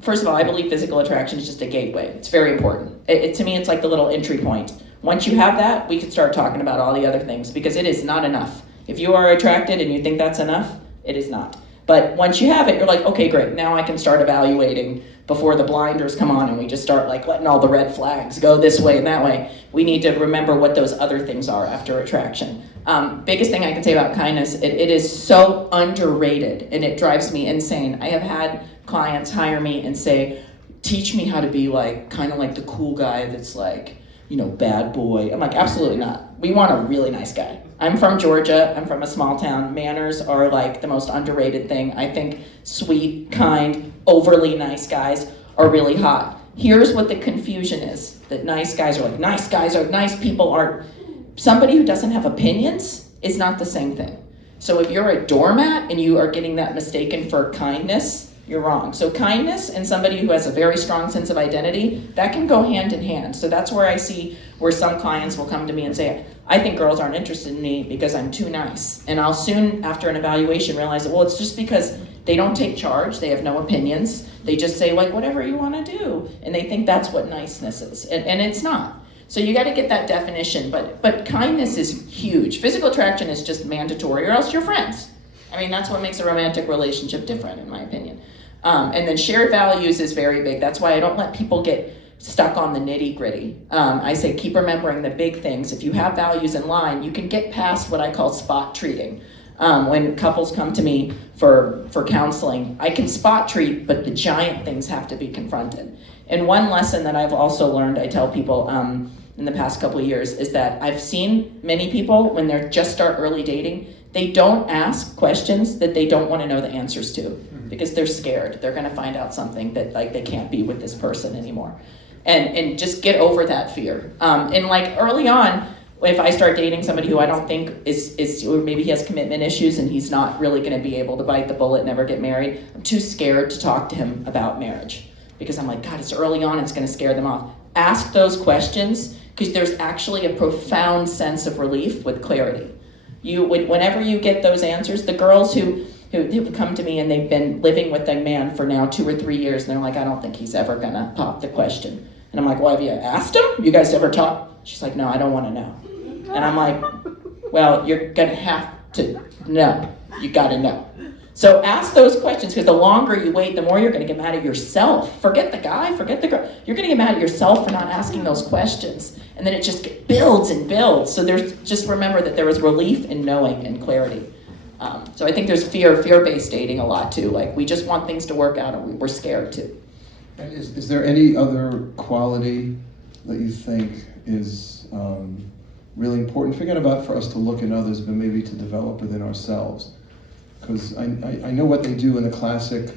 first of all, I believe physical attraction is just a gateway. It's very important. To me, it's like the little entry point. Once you have that, we can start talking about all the other things, because it is not enough. If you are attracted and you think that's enough, it is not. But once you have it, you're like, okay, great. Now I can start evaluating before the blinders come on and we just start like letting all the red flags go this way and that way. We need to remember what those other things are after attraction. Biggest thing I can say about kindness, it is so underrated and it drives me insane. I have had clients hire me and say, teach me how to be like, kind of like the cool guy that's like, bad boy. I'm like, absolutely not. We want a really nice guy. I'm from Georgia. I'm from a small town. Manners are like the most underrated thing. I think sweet, kind, overly nice guys are really hot. Here's what the confusion is, that nice guys are nice people aren't. Somebody who doesn't have opinions is not the same thing. So if you're a doormat and you are getting that mistaken for kindness, you're wrong. So kindness and somebody who has a very strong sense of identity, that can go hand in hand. So that's where I see where some clients will come to me and say, I think girls aren't interested in me because I'm too nice. And I'll soon, after an evaluation, realize that, well, it's just because they don't take charge, they have no opinions, they just say, like, whatever you want to do. And they think that's what niceness is. And it's not. So you got to get that definition. But kindness is huge. Physical attraction is just mandatory, or else you're friends. I mean, that's what makes a romantic relationship different, in my opinion. And then shared values is very big. That's why I don't let people get stuck on the nitty gritty. I say keep remembering the big things. If you have values in line, you can get past what I call spot treating. When couples come to me for counseling, I can spot treat, but the giant things have to be confronted. And one lesson that I've also learned, I tell people in the past couple of years, is that I've seen many people, when they're just start early dating, they don't ask questions that they don't want to know the answers to, because they're scared. They're going to find out something that like they can't be with this person anymore. And just get over that fear. And like early on, if I start dating somebody who I don't think is or maybe he has commitment issues and he's not really going to be able to bite the bullet and never get married, I'm too scared to talk to him about marriage, because I'm like, God, it's early on, it's going to scare them off. Ask those questions, because there's actually a profound sense of relief with clarity. Whenever you get those answers, the girls who come to me and they've been living with a man for now 2 or 3 years, and they're like, I don't think he's ever going to pop the question. And I'm like, well, have you asked him? You guys ever talk? She's like, no, I don't want to know. And I'm like, well, you're going to have to know. You got to know. So ask those questions, because the longer you wait, the more you're going to get mad at yourself. Forget the guy, forget the girl. You're going to get mad at yourself for not asking those questions. And then it just builds and builds. So just remember that there is relief in knowing and clarity. So I think there's fear-based dating a lot too. Like, we just want things to work out and we're scared too. Is there any other quality that you think is really important? Forget about for us to look in others, but maybe to develop within ourselves. Because I know what they do in the classic,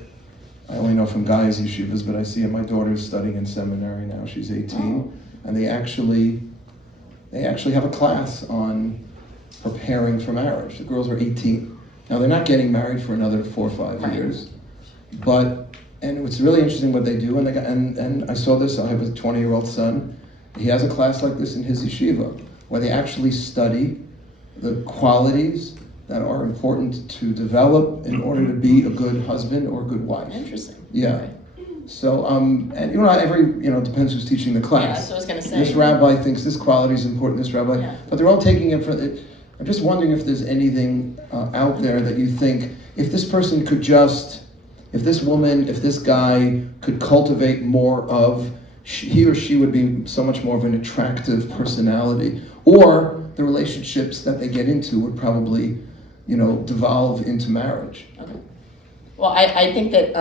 I only know from guys' yeshivas, but I see it. My daughter's studying in seminary now, she's 18, and they actually have a class on preparing for marriage. The girls are 18. Now they're not getting married for another 4 or 5 years, and it's really interesting what they do. And I saw this. I have a 20-year-old son. He has a class like this in his yeshiva where they actually study the qualities that are important to develop in order to be a good husband or a good wife. Interesting. Yeah. Okay. So, and depends who's teaching the class. Yeah, that's what I was going to say. This rabbi thinks this quality is important, this rabbi, but they're all taking it for it. I'm just wondering if there's anything out there that you think, if this person could if this woman, if this guy could cultivate more of, he or she would be so much more of an attractive personality, or the relationships that they get into would probably, devolve into marriage. Okay. Well, I think that,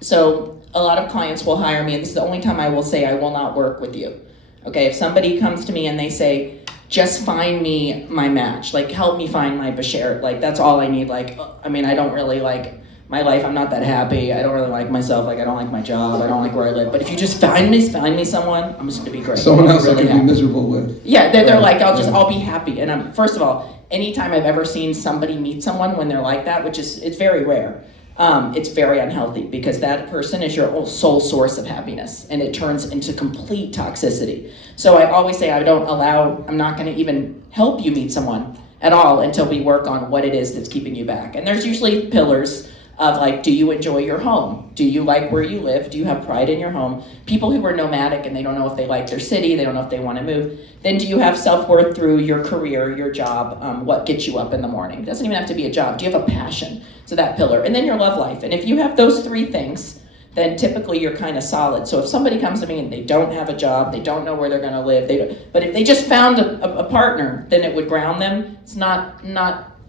so a lot of clients will hire me, and this is the only time I will say I will not work with you. Okay, if somebody comes to me and they say, just find me my match, like help me find my Bashert, like that's all I need. Like, I don't really like my life, I'm not that happy, I don't really like myself, like I don't like my job, I don't like where I live, but if you just find me someone, I'm just gonna be great. Someone else really I can be miserable with. Yeah, they're like, I'll be happy. And first of all, anytime I've ever seen somebody meet someone when they're like that, it's very rare, it's very unhealthy, because that person is your sole source of happiness, and it turns into complete toxicity. So I always say I'm not gonna even help you meet someone at all until we work on what it is that's keeping you back. And there's usually pillars of like, do you enjoy your home? Do you like where you live? Do you have pride in your home? People who are nomadic and they don't know if they like their city, they don't know if they want to move. Then do you have self-worth through your career, your job, what gets you up in the morning? It doesn't even have to be a job. Do you have a passion? So that pillar. And then your love life. And if you have those 3 things, then typically you're kind of solid. So if somebody comes to me and they don't have a job, they don't know where they're going to live, but if they just found a partner, then it would ground them. It's not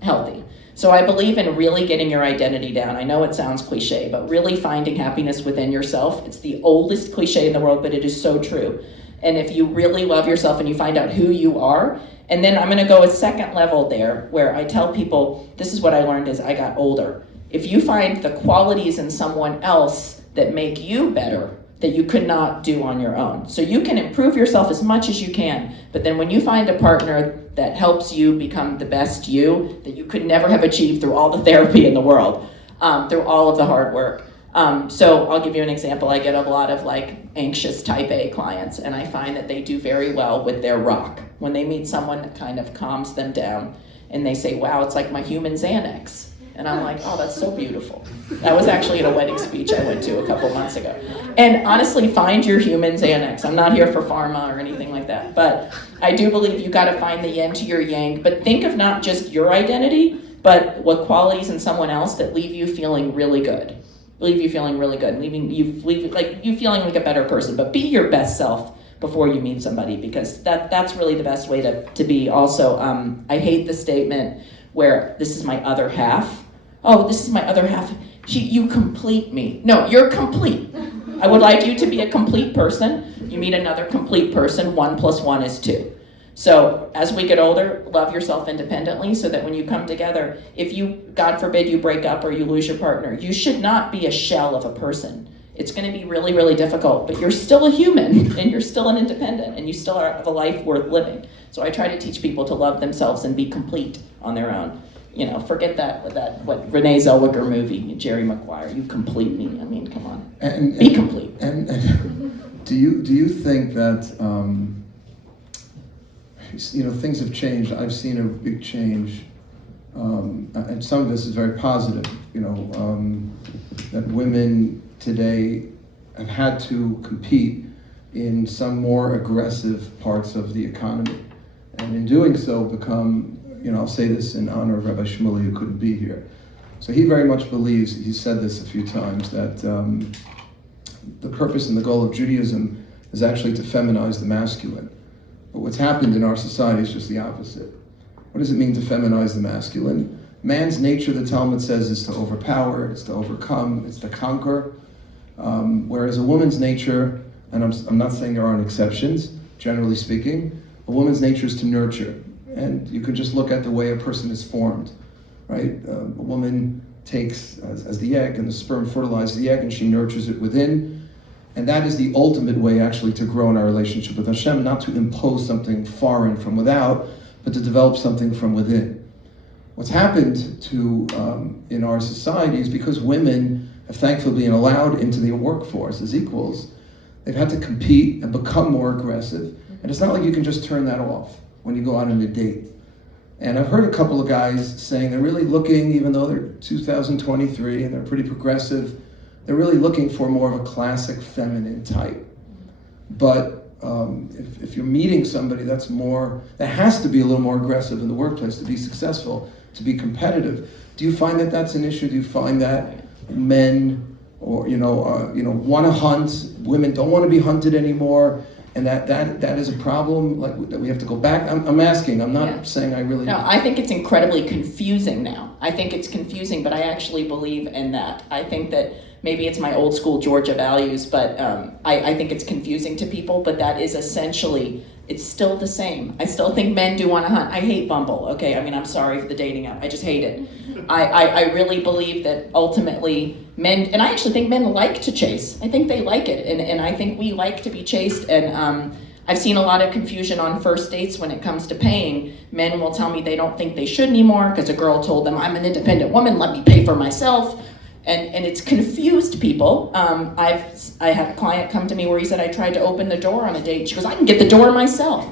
healthy. So I believe in really getting your identity down. I know it sounds cliche, but really finding happiness within yourself. It's the oldest cliche in the world, but it is so true. And if you really love yourself and you find out who you are, and then I'm going to go a second level there, where I tell people, this is what I learned as I got older. If you find the qualities in someone else that make you better, that you could not do on your own. So you can improve yourself as much as you can, but then when you find a partner that helps you become the best you, that you could never have achieved through all the therapy in the world, through all of the hard work. So I'll give you an example. I get a lot of like anxious type A clients, and I find that they do very well with their rock. When they meet someone that kind of calms them down, and they say, wow, it's like my human Xanax. And I'm like, oh, that's so beautiful. That was actually at a wedding speech I went to a couple months ago. And honestly, find your human Xanax. I'm not here for pharma or anything like that. But I do believe you got to find the yin to your yang. But think of not just your identity, but what qualities in someone else that leave you feeling really good. Leave you feeling like a better person. But be your best self before you meet somebody, because that's really the best way to be. Also, I hate the statement where this is my other half. Oh, this is my other half. You complete me. No, you're complete. I would like you to be a complete person. You meet another complete person, 1 + 1 is 2. So as we get older, love yourself independently, so that when you come together, if you, God forbid, you break up or you lose your partner, you should not be a shell of a person. It's going to be really, really difficult, but you're still a human, and you're still an independent, and you still have a life worth living. So I try to teach people to love themselves and be complete on their own. Forget what Renee Zellweger movie, Jerry Maguire, you complete me. I mean, come on, be complete. And do you think that things have changed? I've seen a big change, and some of this is very positive. That women today have had to compete in some more aggressive parts of the economy, and in doing so become, I'll say this in honor of Rabbi Shmuley, who couldn't be here. So he very much believes, he said this a few times, that the purpose and the goal of Judaism is actually to feminize the masculine. But what's happened in our society is just the opposite. What does it mean to feminize the masculine? Man's nature, the Talmud says, is to overpower, it's to overcome, it's to conquer. Whereas a woman's nature, and I'm not saying there aren't exceptions, generally speaking, a woman's nature is to nurture. And you could just look at the way a person is formed, right? A woman takes as the egg, and the sperm fertilizes the egg, and she nurtures it within. And that is the ultimate way actually to grow in our relationship with Hashem, not to impose something foreign from without, but to develop something from within. What's happened to in our society is because women have thankfully been allowed into the workforce as equals, they've had to compete and become more aggressive. And it's not like you can just turn that off when you go out on a date. And I've heard a couple of guys saying they're really looking, even though they're 2023 and they're pretty progressive, they're really looking for more of a classic feminine type. But if you're meeting somebody that has to be a little more aggressive in the workplace to be successful, to be competitive, do you find that that's an issue? Do you find that men or want to hunt, women don't want to be hunted anymore, and that is a problem, like that we have to go back? I'm asking. I'm not saying I really. No, I think it's incredibly confusing now. I think it's confusing, but I actually believe in that. I think that maybe it's my old school Georgia values, but I think it's confusing to people. But that is essentially, it's still the same. I still think men do want to hunt. I hate Bumble. Okay, I mean, I'm sorry for the dating app. I just hate it. I really believe that ultimately men, and I actually think men like to chase. I think they like it, and I think we like to be chased. And I've seen a lot of confusion on first dates when it comes to paying. Men will tell me they don't think they should anymore because a girl told them, I'm an independent woman, let me pay for myself. And it's confused people. I had a client come to me where he said, I tried to open the door on a date. She goes, I can get the door myself.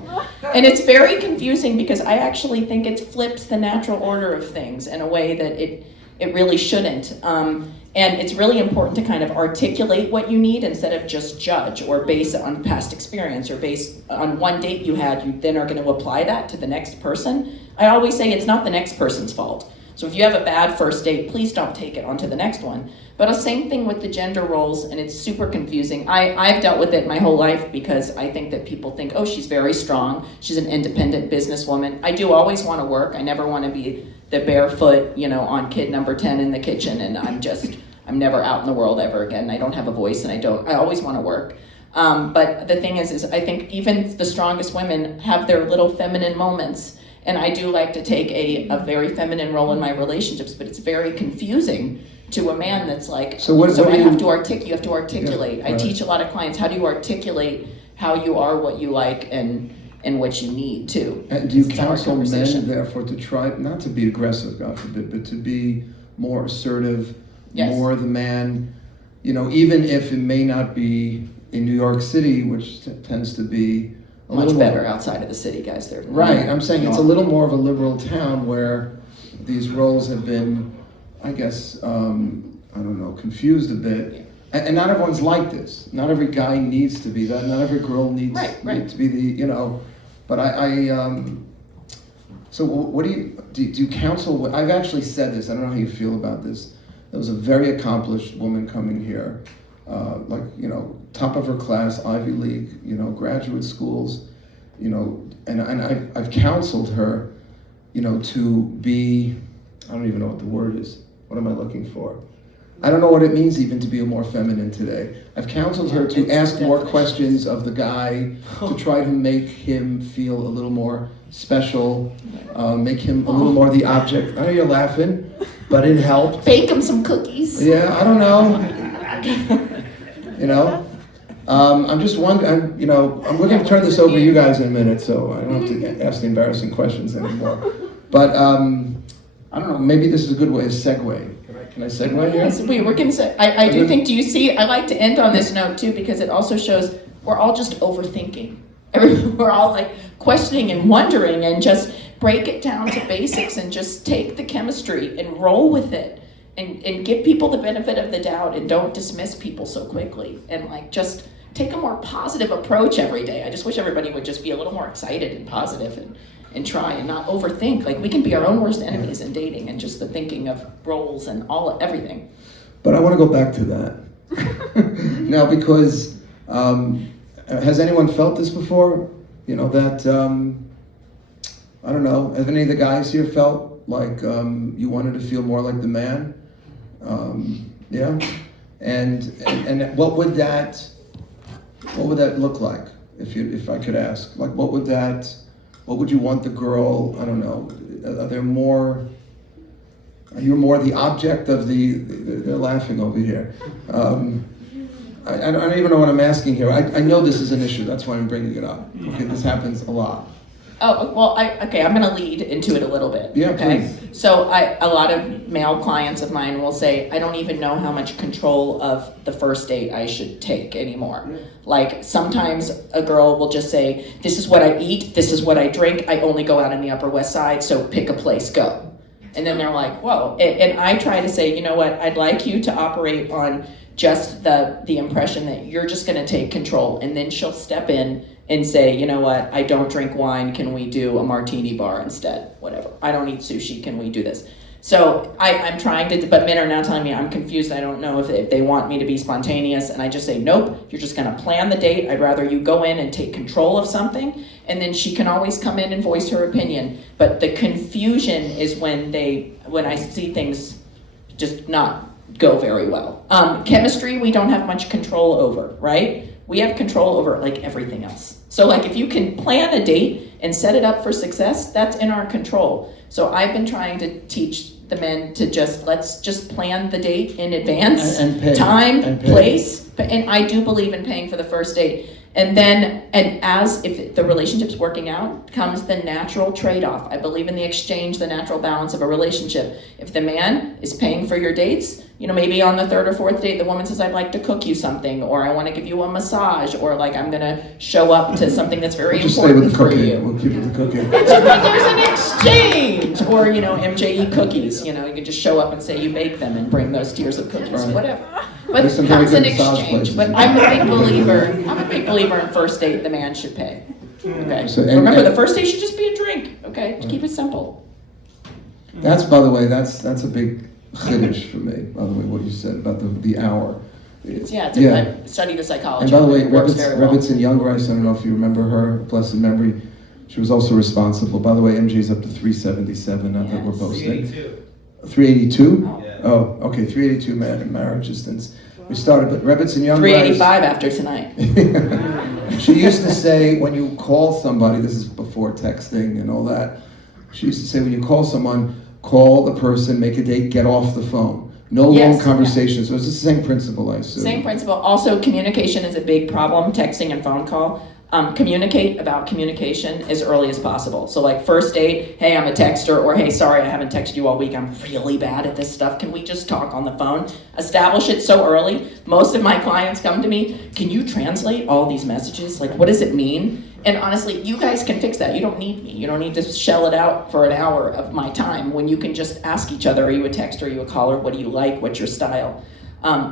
And it's very confusing because I actually think it flips the natural order of things in a way that it really shouldn't. And it's really important to kind of articulate what you need instead of just judge or base it on past experience or base on one date you had. You then are going to apply that to the next person. I always say it's not the next person's fault. So if you have a bad first date, please don't take it onto the next one. But the same thing with the gender roles, and it's super confusing. I've dealt with it my whole life because I think that people think, oh, she's very strong. She's an independent businesswoman. I do always want to work. I never want to be the barefoot, on kid number 10 in the kitchen, and I'm never out in the world ever again. I don't have a voice, and I always want to work. But the thing is I think even the strongest women have their little feminine moments. And I do like to take a very feminine role in my relationships, but it's very confusing to a man that's like, you have to articulate. Yeah, right. I teach a lot of clients, how do you articulate how you are, what you like, and what you need too. And do you counsel men, therefore, to try, not to be aggressive, God forbid, but to be more assertive, more the man, even if it may not be in New York City, which tends to be much better outside of the city, guys. They're right. I'm saying it's a little more of a liberal town where these roles have been, I guess, confused a bit. Yeah. And not everyone's like this. Not every guy needs to be that. Not every girl needs to be the, But so what do you counsel? I've actually said this. I don't know how you feel about this. There was a very accomplished woman coming here, top of her class, Ivy League, graduate schools, and I've counseled her, to be, I don't even know what the word is. What am I looking for? I don't know what it means even to be more feminine today. I've counseled her to ask more questions of the guy, to try to make him feel a little more special, make him a little more the object. I know you're laughing, but it helped. Bake him some cookies. Yeah, I don't know. I'm just wondering, I'm going to turn this over to you guys in a minute, so I don't have to ask the embarrassing questions anymore. But I don't know, maybe this is a good way to segue. Can I segue here? Yes, we're going to say, I do think, do you see, I like to end on this note too, because it also shows we're all just overthinking. We're all like questioning and wondering, and just break it down to basics and just take the chemistry and roll with it. And give people the benefit of the doubt, and don't dismiss people so quickly, and just take a more positive approach every day. I just wish everybody would just be a little more excited and positive and try and not overthink. We can be our own worst enemies in dating, and just the thinking of roles and everything. But I want to go back to that now, because has anyone felt this before? That I don't know. Have any of the guys here felt like you wanted to feel more like the man? Yeah, and what would that look like if I could ask? What would you want the girl? I don't know. Are you more the object of they're laughing over here. I don't even know what I'm asking here. I know this is an issue. That's why I'm bringing it up. Okay, this happens a lot. Oh, well, I'm going to lead into it a little bit. Yeah, okay? please. So a lot of male clients of mine will say, I don't even know how much control of the first date I should take anymore. Yeah. Like, sometimes a girl will just say, this is what I eat, this is what I drink, I only go out in the Upper West Side, so pick a place, go. And then they're like, whoa. And I try to say, you know what, I'd like you to operate on just the impression that you're just going to take control, and then she'll step in and say, you know what, I don't drink wine, can we do a martini bar instead? Whatever. I don't eat sushi, can we do this? So I'm trying to, but men are now telling me I'm confused, I don't know if they want me to be spontaneous, and I just say, nope, you're just gonna plan the date, I'd rather you go in and take control of something, and then she can always come in and voice her opinion. But the confusion is when I see things just not go very well. Chemistry, we don't have much control over, right? We have control over like everything else. So like if you can plan a date and set it up for success, that's in our control. So I've been trying to teach the men to let's just plan the date in advance, and pay. Time, and pay. Place, and I do believe in paying for the first date. And then, if the relationship's working out, comes the natural trade-off. I believe in the exchange, the natural balance of a relationship. If the man is paying for your dates, maybe on the third or fourth date, the woman says, I'd like to cook you something, or I want to give you a massage, or like I'm going to show up to something that's very important for you. We'll keep with the cooking. But there's an exchange, or MJE cookies. You can just show up and say you bake them and bring those tiers of cookies, right. Whatever. But it comes in exchange. But I'm a big believer in first date, the man should pay. Okay. So, remember, the first date should just be a drink. Okay, to keep it simple. That's, by the way, that's a big chiddush for me. By the way, what you said about the hour. I studied the psychology. And by the way, Rebbitzin Youngrice, I don't know if you remember her, blessed memory. She was also responsible. By the way, MJ's up to 377. Not that we're boasting. 382. Oh. Yeah. Oh, okay, 382 marriages since we started. But Rebbitzin Youngrice. 385 after tonight. She used to say when you call somebody, this is before texting and all that, she used to say when you call someone, call the person, make a date, get off the phone. No long conversations. So it's the same principle, I assume. Same principle. Also, communication is a big problem, texting and phone call. Communicate about communication as early as possible. So like first date, hey, I'm a texter, or hey, sorry, I haven't texted you all week. I'm really bad at this stuff. Can we just talk on the phone? Establish it so early. Most of my clients come to me, can you translate all these messages? Like, what does it mean? And honestly, you guys can fix that. You don't need me. You don't need to shell it out for an hour of my time when you can just ask each other, are you a texter, are you a caller? What do you like? What's your style?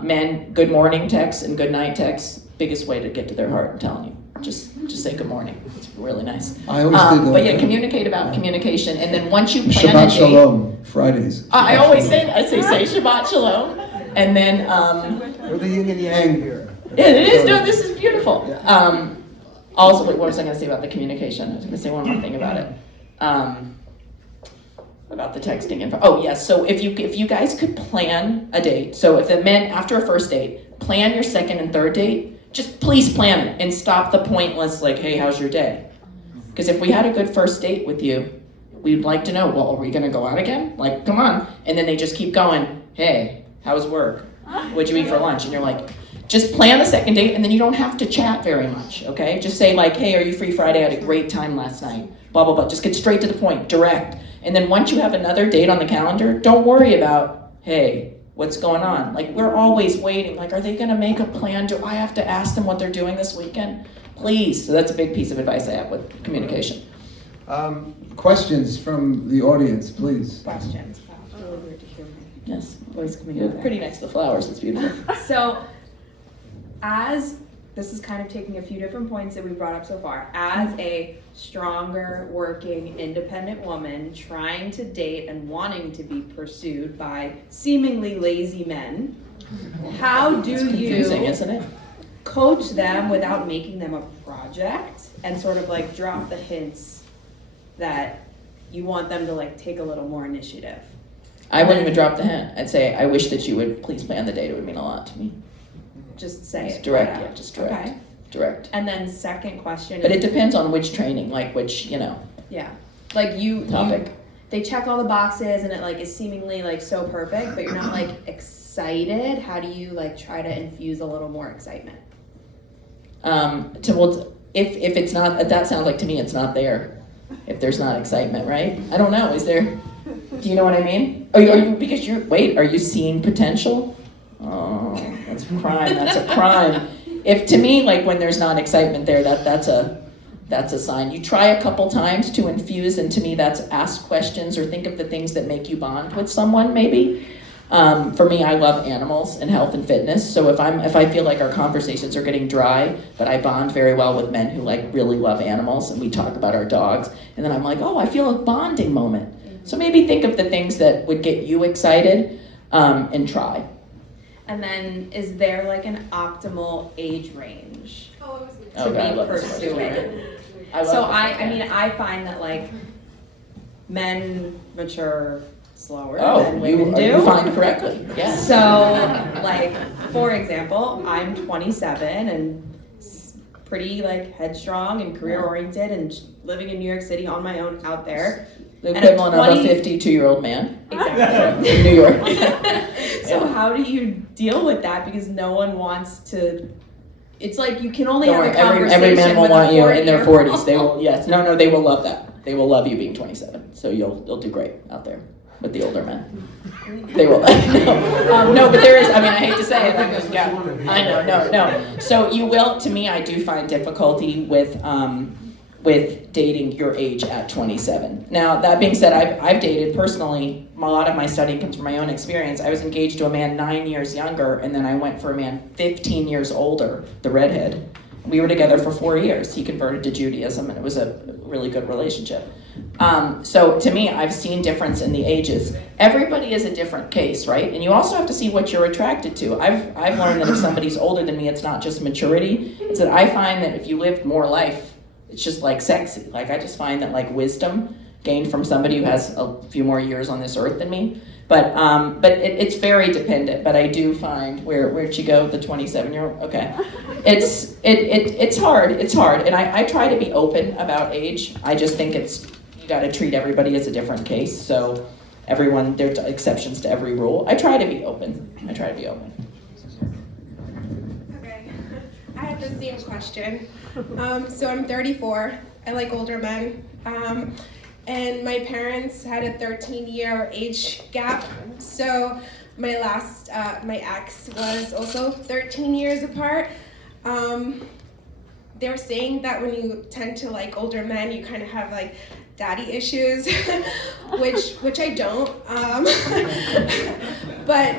Men, good morning texts and good night texts, biggest way to get to their heart, I'm telling you. Just say good morning. It's really nice. I always did that. But yeah, communicate about communication, and then once you plan Shabbat a date, Shalom, Fridays. I always say Shabbat Shalom, and then We're the yin and yang here. yeah, it is. No, this is beautiful. Also, what was I going to say about the communication? I was going to say one more thing about it. About the texting info. Oh yes. So if you guys could plan a date. So if the men after a first date plan your second and third date. Just please plan it and stop the pointless, like, hey, how's your day? Because if we had a good first date with you, we'd like to know, well, are we going to go out again? Like, come on. And then they just keep going, hey, how's work? What'd you eat for lunch? And you're like, just plan the second date, and then you don't have to chat very much, okay? Just say, like, hey, are you free Friday? I had a great time last night. Blah, blah, blah. Just get straight to the point, direct. And then once you have another date on the calendar, don't worry about, hey, what's going on? Like, we're always waiting. Like, are they going to make a plan? Do I have to ask them what they're doing this weekend? Please. So that's a big piece of advice I have with communication. Questions from the audience, please. Questions. Wow, it's really weird to hear my Yes. voice coming You're out there. pretty next to the flowers. It's beautiful. So, this is kind of taking a few different points that we brought up so far. As a stronger, working, independent woman trying to date and wanting to be pursued by seemingly lazy men, how do Confusing, you isn't it? coach them without making them a project and sort of like drop the hints that you want them to like take a little more initiative? I wouldn't even drop the hint. I'd say, I wish that you would please plan the date. It would mean a lot to me. Just say Just it. direct, flat yeah, out. just direct. Okay. Direct. And then second question But is, it depends on which training, like which, yeah, like you topic. they check all the boxes and it like is seemingly like so perfect, but you're not like excited. How do you like try to infuse a little more excitement? If it's not, that sounds like to me it's not there. if there's not excitement, right? I don't know. Is there? Do you know what I mean? Are you because you're wait? Are you seeing potential? Oh, that's a crime. That's a crime. If to me, like when there's not excitement there, that's a sign. You try a couple times to infuse, and to me, that's ask questions or think of the things that make you bond with someone. Maybe. For me, I love animals and health and fitness. So if I feel like our conversations are getting dry, but I bond very well with men who like really love animals, and we talk about our dogs, and then I'm like, oh, I feel a bonding moment. So maybe think of the things that would get you excited, and try. And then, is there like an optimal age range to Okay, I be love this question. pursuing? I love So this question. I find that like men mature slower Oh, than women do. you find correctly. Yes. So, like, for example, I'm 27 and pretty like headstrong and career oriented and living in New York City on my own out there. The And a equivalent of a 52-year-old man Exactly. in New York. So how do you deal with that? Because no one wants to. It's like you can only Don't have worry, a conversation every man will with want a you in their 40-year-old. 40s. They will. Yes. No. They will love that. They will love you being 27. So you'll do great out there with the older men. They will. No, but there is. I mean, I hate to say it. Yeah. I know. No. So you will. To me, I do find difficulty with dating your age at 27. Now, that being said, I've dated personally. A lot of my studying comes from my own experience. I was engaged to a man 9 years younger, and then I went for a man 15 years older, the redhead. We were together for 4 years. He converted to Judaism, and it was a really good relationship. So to me, I've seen difference in the ages. Everybody is a different case, right? And you also have to see what you're attracted to. I've learned that if somebody's older than me, it's not just maturity. It's that I find that if you lived more life, it's just like sexy. Like I just find that like wisdom gained from somebody who has a few more years on this earth than me. But it's very dependent. But I do find where'd you go? The 27-year-old. Okay, it's hard. It's hard, and I try to be open about age. I just think you got to treat everybody as a different case. So everyone, there are exceptions to every rule. I try to be open. Okay, I have the same question. So I'm 34. I like older men. And my parents had a 13-year age gap. So my ex was also 13 years apart. They're saying that when you tend to like older men, you kind of have like daddy issues, which I don't. But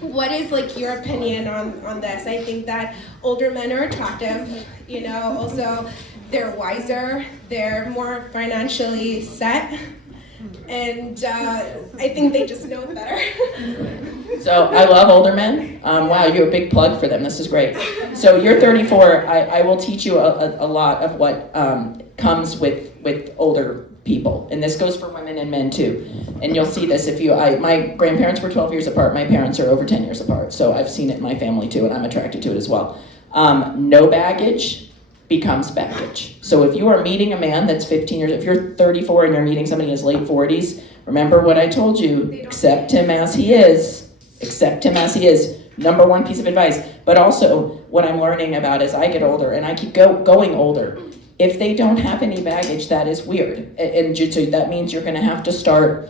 what is like your opinion on this? I think that older men are attractive, also they're wiser, they're more financially set, and I think they just know better. So I love older men. Wow, you're a big plug for them. This is great. So you're 34. I will teach you a lot of what comes with older people, and this goes for women and men too. And you'll see this my grandparents were 12 years apart. My parents are over 10 years apart. So I've seen it in my family too, and I'm attracted to it as well. No baggage becomes baggage. So if you are meeting a man that's 15 years, if you're 34 and you're meeting somebody in his late 40s, remember what I told you, accept him as he is. Accept him as he is. Number one piece of advice. But also what I'm learning about as I get older, and I keep going older, if they don't have any baggage, that is weird. And Jitsu, that means you're gonna have to start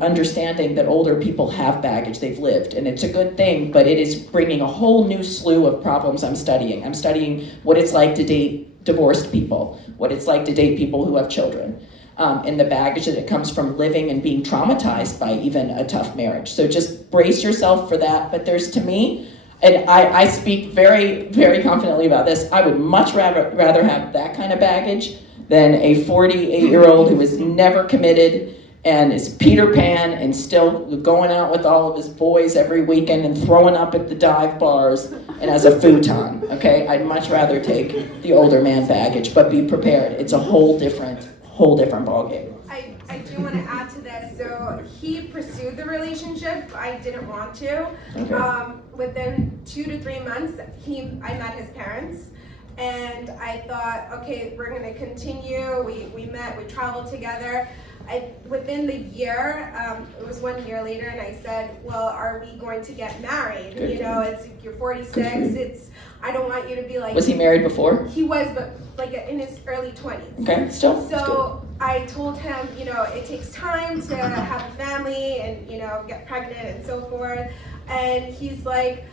understanding that older people have baggage, they've lived, and it's a good thing, but it is bringing a whole new slew of problems I'm studying. I'm studying what it's like to date divorced people, what it's like to date people who have children, and the baggage that it comes from living and being traumatized by even a tough marriage. So just brace yourself for that. But there's, to me, and I speak very, very confidently about this, I would much rather have that kind of baggage than a 48-year-old who is never committed and is Peter Pan and still going out with all of his boys every weekend and throwing up at the dive bars and has a futon, okay? I'd much rather take the older man baggage, but be prepared. It's a whole different ballgame. I do want to add to this. So he pursued the relationship. I didn't want to. Okay. Within 2 to 3 months, I met his parents. And I thought, okay, we're going to continue. We met, we traveled together. Within the year, it was 1 year later, and I said, well, are we going to get married? Good. You're 46, I don't want you to be like. Was he married before? He was, but like in his early 20s. Okay, still. So I told him, it takes time to have a family and, get pregnant and so forth. And he's like,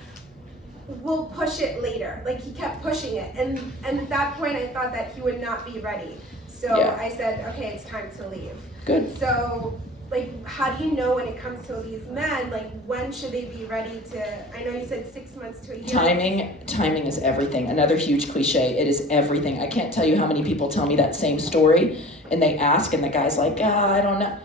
we'll push it later. Like he kept pushing it. And at that point I thought that he would not be ready. So Yeah. I said, okay, it's time to leave. Good. So how do you know when it comes to these men, when should they be ready to, I know you said 6 months to a year. Timing is everything. Another huge cliche, it is everything. I can't tell you how many people tell me that same story and they ask and the guy's like, I don't know.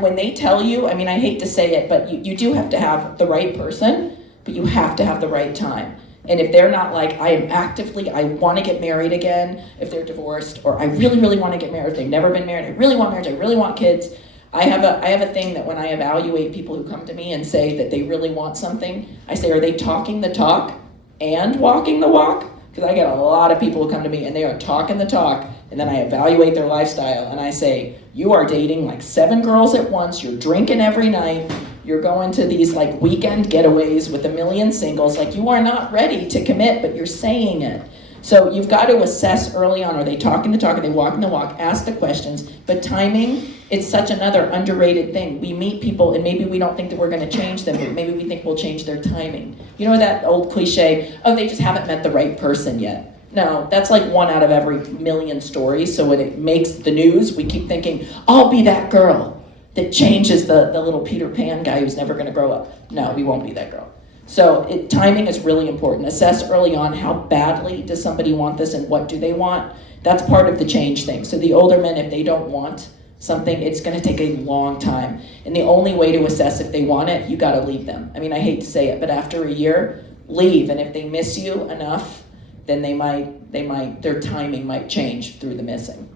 When they tell you, I hate to say it, but you do have to have the right person, but you have to have the right time. And if they're not like, I want to get married again, if they're divorced, or I really, really want to get married, if they've never been married, I really want marriage, I really want kids. I have a thing that when I evaluate people who come to me and say that they really want something, I say, are they talking the talk and walking the walk? Because I get a lot of people who come to me and they are talking the talk, and then I evaluate their lifestyle and I say, you are dating like 7 girls at once, you're drinking every night, you're going to these like weekend getaways with 1 million singles, like you are not ready to commit, but you're saying it. So you've got to assess early on, are they talking the talk, are they walking the walk, ask the questions, but timing, it's such another underrated thing. We meet people and maybe we don't think that we're going to change them, but maybe we think we'll change their timing. You know that old cliche, they just haven't met the right person yet. No, that's like 1 out of every 1 million stories, so when it makes the news, we keep thinking, I'll be that girl that changes the little Peter Pan guy who's never going to grow up. No, we won't be that girl. So timing is really important. Assess early on how badly does somebody want this and what do they want. That's part of the change thing. So the older men, if they don't want something, it's going to take a long time. And the only way to assess if they want it, you got to leave them. I hate to say it, but after a year, leave. And if they miss you enough, then their timing might change through the missing.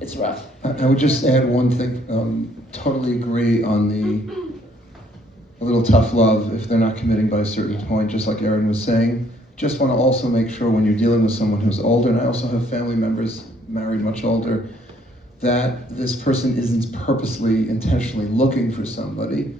It's rough. I would just add one thing. Totally agree on a little tough love if they're not committing by a certain point, just like Erin was saying. Just want to also make sure when you're dealing with someone who's older, and I also have family members married much older, that this person isn't purposely, intentionally looking for somebody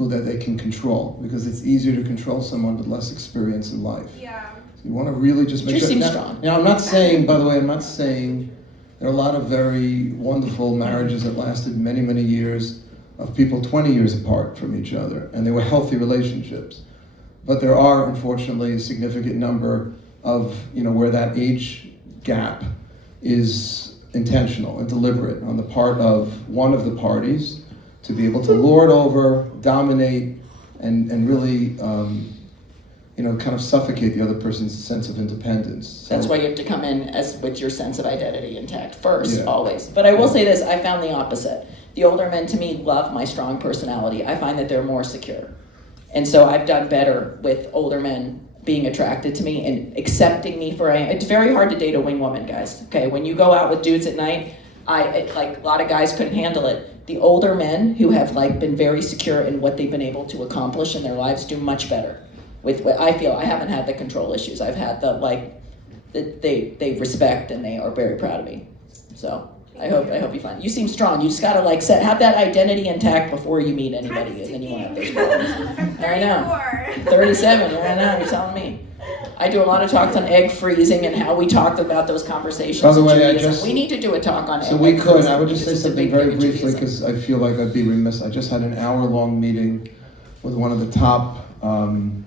that they can control, because it's easier to control someone with less experience in life. Yeah. So you want to really just make sure. Seems strong. Now, I'm not saying, by the way, there are a lot of very wonderful marriages that lasted many, many years, of people 20 years apart from each other, and they were healthy relationships. But there are, unfortunately, a significant number of, where that age gap is intentional and deliberate on the part of one of the parties to be able to lord over, dominate, and really, kind of suffocate the other person's sense of independence. So, that's why you have to come in with your sense of identity intact first, Yeah. always. But I will say this, I found the opposite. The older men to me love my strong personality. I find that they're more secure. And so I've done better with older men being attracted to me and accepting me for I am. It's very hard to date a wingwoman, guys. Okay, when you go out with dudes at night, a lot of guys couldn't handle it. The older men who have been very secure in what they've been able to accomplish in their lives do much better. With what I feel, I haven't had the control issues. I've had they respect and they are very proud of me. So I hope you find. You seem strong. You just gotta have that identity intact before you meet anybody, and then you won't have those problems. I'm 34. I know. 37. I know. You're telling me. I do a lot of talks on egg freezing and how we talked about those conversations. By the in way, Judaism. We need to do a talk on egg So we freezing. could. I would just say This is a something big very thing in briefly Judaism. because I feel like I'd be remiss. I just had an hour-long meeting with one of the top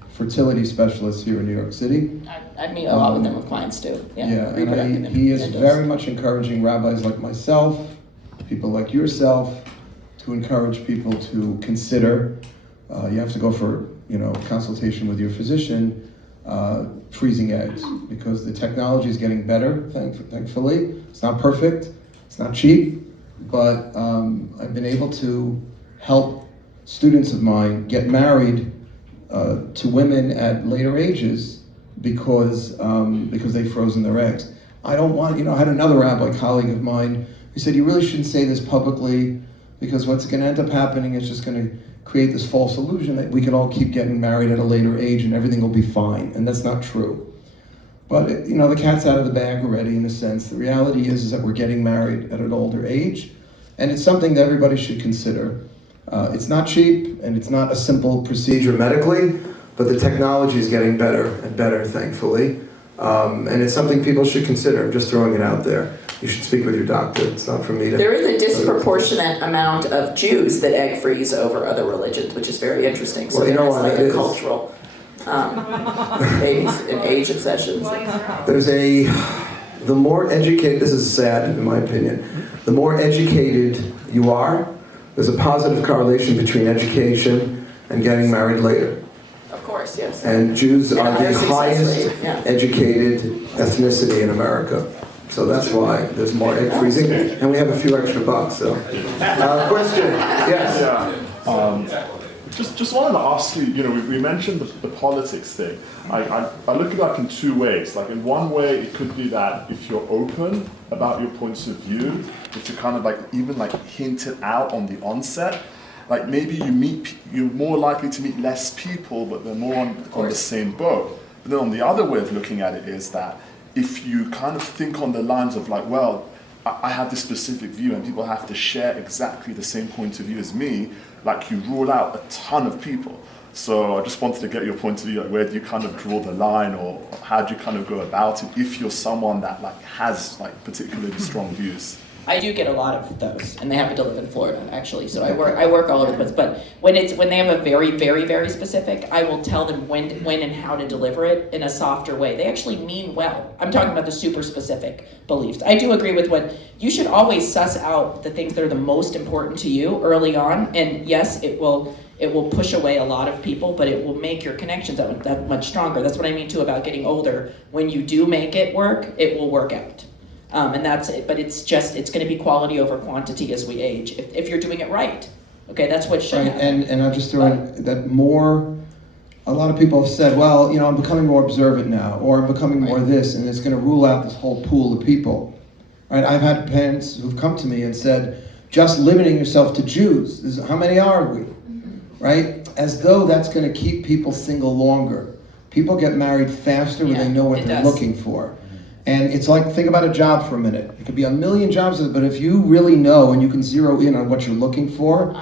fertility specialists here in New York City. I meet a lot with them with clients too. Yeah, reproductive and he is endos. very much encouraging rabbis like myself, people like yourself, to encourage people to consider. You have to go for consultation with your physician. Freezing eggs, because the technology is getting better, thankfully. It's not perfect, it's not cheap, but I've been able to help students of mine get married to women at later ages because they've frozen their eggs. I don't want, I had another rabbi colleague of mine who said, you really shouldn't say this publicly, because what's going to end up happening is just going to create this false illusion that we can all keep getting married at a later age and everything will be fine, and that's not true. But the cat's out of the bag already, in a sense. The reality is that we're getting married at an older age, and it's something that everybody should consider. It's not cheap, and it's not a simple procedure medically, but the technology is getting better and better, thankfully. And it's something people should consider. I'm just throwing it out there. You should speak with your doctor. It's not for me to... There is a disproportionate amount of Jews that egg freeze over other religions, which is very interesting. So Well, you know there's what, like it a is. cultural age obsessions. There's the more educated, this is sad in my opinion, the more educated you are, there's a positive correlation between education and getting married later. Of course, yes. And Jews are higher the success highest rate, yeah. educated ethnicity in America. So that's why there's more egg freezing, and we have a few extra bucks, so. Question, yes? Yeah. Just wanted to ask you, we mentioned the politics thing. I look at that in two ways. Like in one way, it could be that if you're open about your points of view, if you kind of even hint it out on the onset, like maybe you're more likely to meet less people, but they're more on the same boat. But then on the other way of looking at it is that if you kind of think on the lines of I have this specific view and people have to share exactly the same point of view as me, you rule out a ton of people. So I just wanted to get your point of view, where do you kind of draw the line, or how do you kind of go about it if you're someone that has particularly strong views? I do get a lot of those, and they happen to live in Florida, actually. So I work all over the place. But when they have a very, very, very specific, I will tell them when and how to deliver it in a softer way. They actually mean well. I'm talking about the super specific beliefs. I do agree with what you should always suss out the things that are the most important to you early on. And yes, it will push away a lot of people, but it will make your connections that much stronger. That's what I mean too about getting older. When you do make it work, it will work out. And that's it, but it's going to be quality over quantity as we age, if you're doing it right. Okay, that's what should happen. And I'll just throw in that a lot of people have said, well, I'm becoming more observant now, or I'm becoming more this, and it's going to rule out this whole pool of people. Right? I've had parents who've come to me and said, just limiting yourself to Jews, how many are we? Right? As though that's going to keep people single longer. People get married faster when they know what they're looking for. And it's think about a job for a minute. It could be a million jobs, but if you really know and you can zero in on what you're looking for,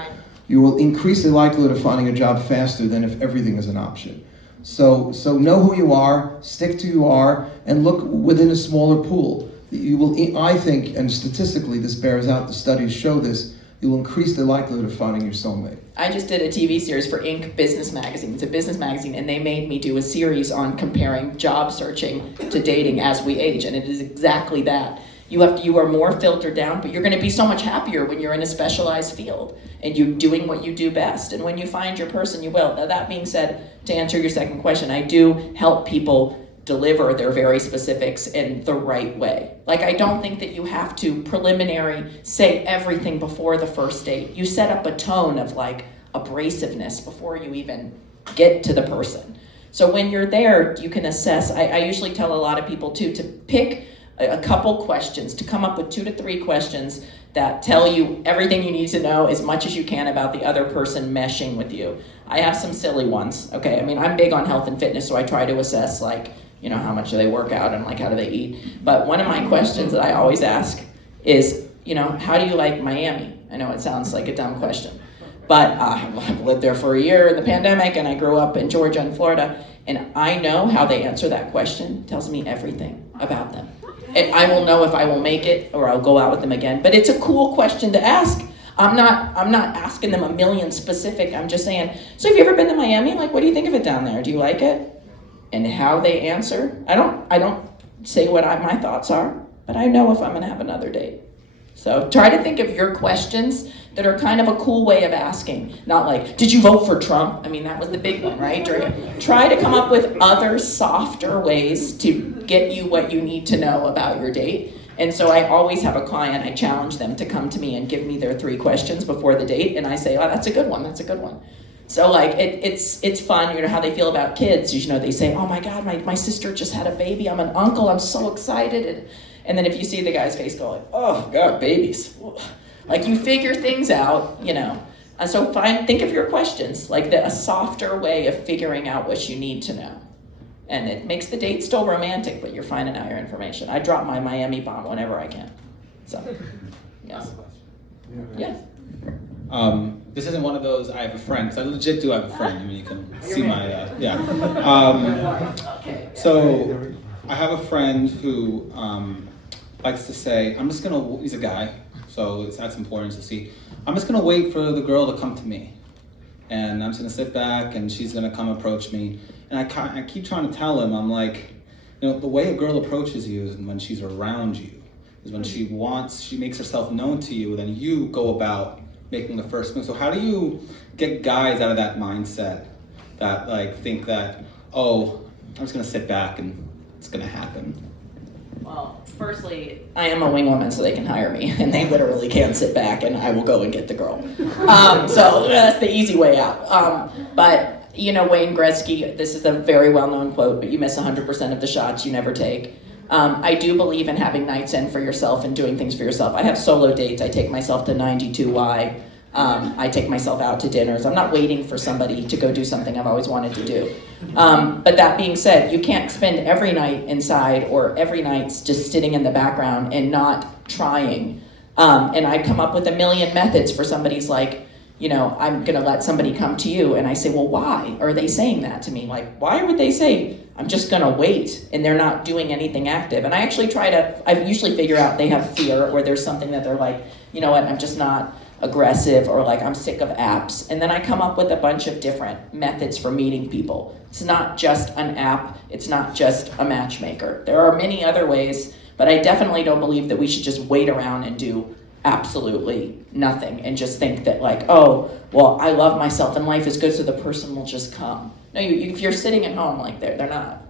you will increase the likelihood of finding a job faster than if everything is an option. So know who you are, stick to who you are, and look within a smaller pool. You will, I think, and statistically this bears out, the studies show this, you will increase the likelihood of finding your soulmate. I just did a TV series for Inc. Business Magazine. It's a business magazine, and they made me do a series on comparing job searching to dating as we age, and it is exactly that. You are more filtered down, but you're going to be so much happier when you're in a specialized field and you're doing what you do best. And when you find your person, you will. Now, that being said, to answer your second question, I do help people deliver their very specifics in the right way. I don't think that you have to preliminary say everything before the first date. You set up a tone of abrasiveness before you even get to the person. So when you're there, you can assess. I usually tell a lot of people too to pick a couple questions, to come up with 2 to 3 questions that tell you everything you need to know as much as you can about the other person meshing with you. I have some silly ones, okay? I'm big on health and fitness, so I try to assess how much do they work out and how do they eat. But one of my questions that I always ask is, how do you like Miami? I know it sounds like a dumb question, but I've lived there for a year in the pandemic, and I grew up in Georgia and Florida, and I know how they answer that question. It tells me everything about them. And I will know if I will make it or I'll go out with them again. But it's a cool question to ask. I'm not asking them a million specific. I'm just saying, so have you ever been to Miami? What do you think of it down there? Do you like it? And how they answer, I don't say what my thoughts are, but I know if I'm gonna have another date. So try to think of your questions that are kind of a cool way of asking. Not did you vote for Trump? That was the big one, right? Try to come up with other softer ways to get you what you need to know about your date. And so I always have a client, I challenge them to come to me and give me their 3 questions before the date, and I say, oh, that's a good one, that's a good one. So it's fun, how they feel about kids. They say, oh my God, my sister just had a baby, I'm an uncle, I'm so excited. And then if you see the guy's face go oh God, babies. You figure things out, And so think of your questions, a softer way of figuring out what you need to know. And it makes the date still romantic, but you're finding out your information. I drop my Miami bomb whenever I can. So, yes. Yes. this isn't one of those I have a friend, because I legit do have a friend. I mean, you can see my, yeah. So I have a friend who likes to say, he's a guy, so that's important to see. I'm just gonna wait for the girl to come to me. And I'm just gonna sit back and she's gonna come approach me. And I keep trying to tell him, I'm like, the way a girl approaches you is when she's around you, is when she makes herself known to you, then you go about making the first move. So how do you get guys out of that mindset that think that, oh, I'm just gonna sit back and it's gonna happen? Well, firstly, I am a wingwoman, so they can hire me, and they literally can sit back, and I will go and get the girl. So that's the easy way out. But Wayne Gretzky, this is a very well-known quote, but you miss 100% of the shots you never take. I do believe in having nights in for yourself and doing things for yourself. I have solo dates. I take myself to 92Y. I take myself out to dinners. I'm not waiting for somebody to go do something I've always wanted to do. But that being said, you can't spend every night inside or every night just sitting in the background and not trying. And I come up with a million methods for somebody's like, I'm going to let somebody come to you. And I say, well, why are they saying that to me? Like, why would they say, I'm just going to wait, and they're not doing anything active? And I actually I usually figure out they have fear, or there's something that they're like, you know what, I'm just not aggressive, or like I'm sick of apps. And then I come up with a bunch of different methods for meeting people. It's not just an app. It's not just a matchmaker. There are many other ways, but I definitely don't believe that we should just wait around and do absolutely nothing and just think that oh, well, I love myself and life is good, so the person will just come. No, if you're sitting at home, they're not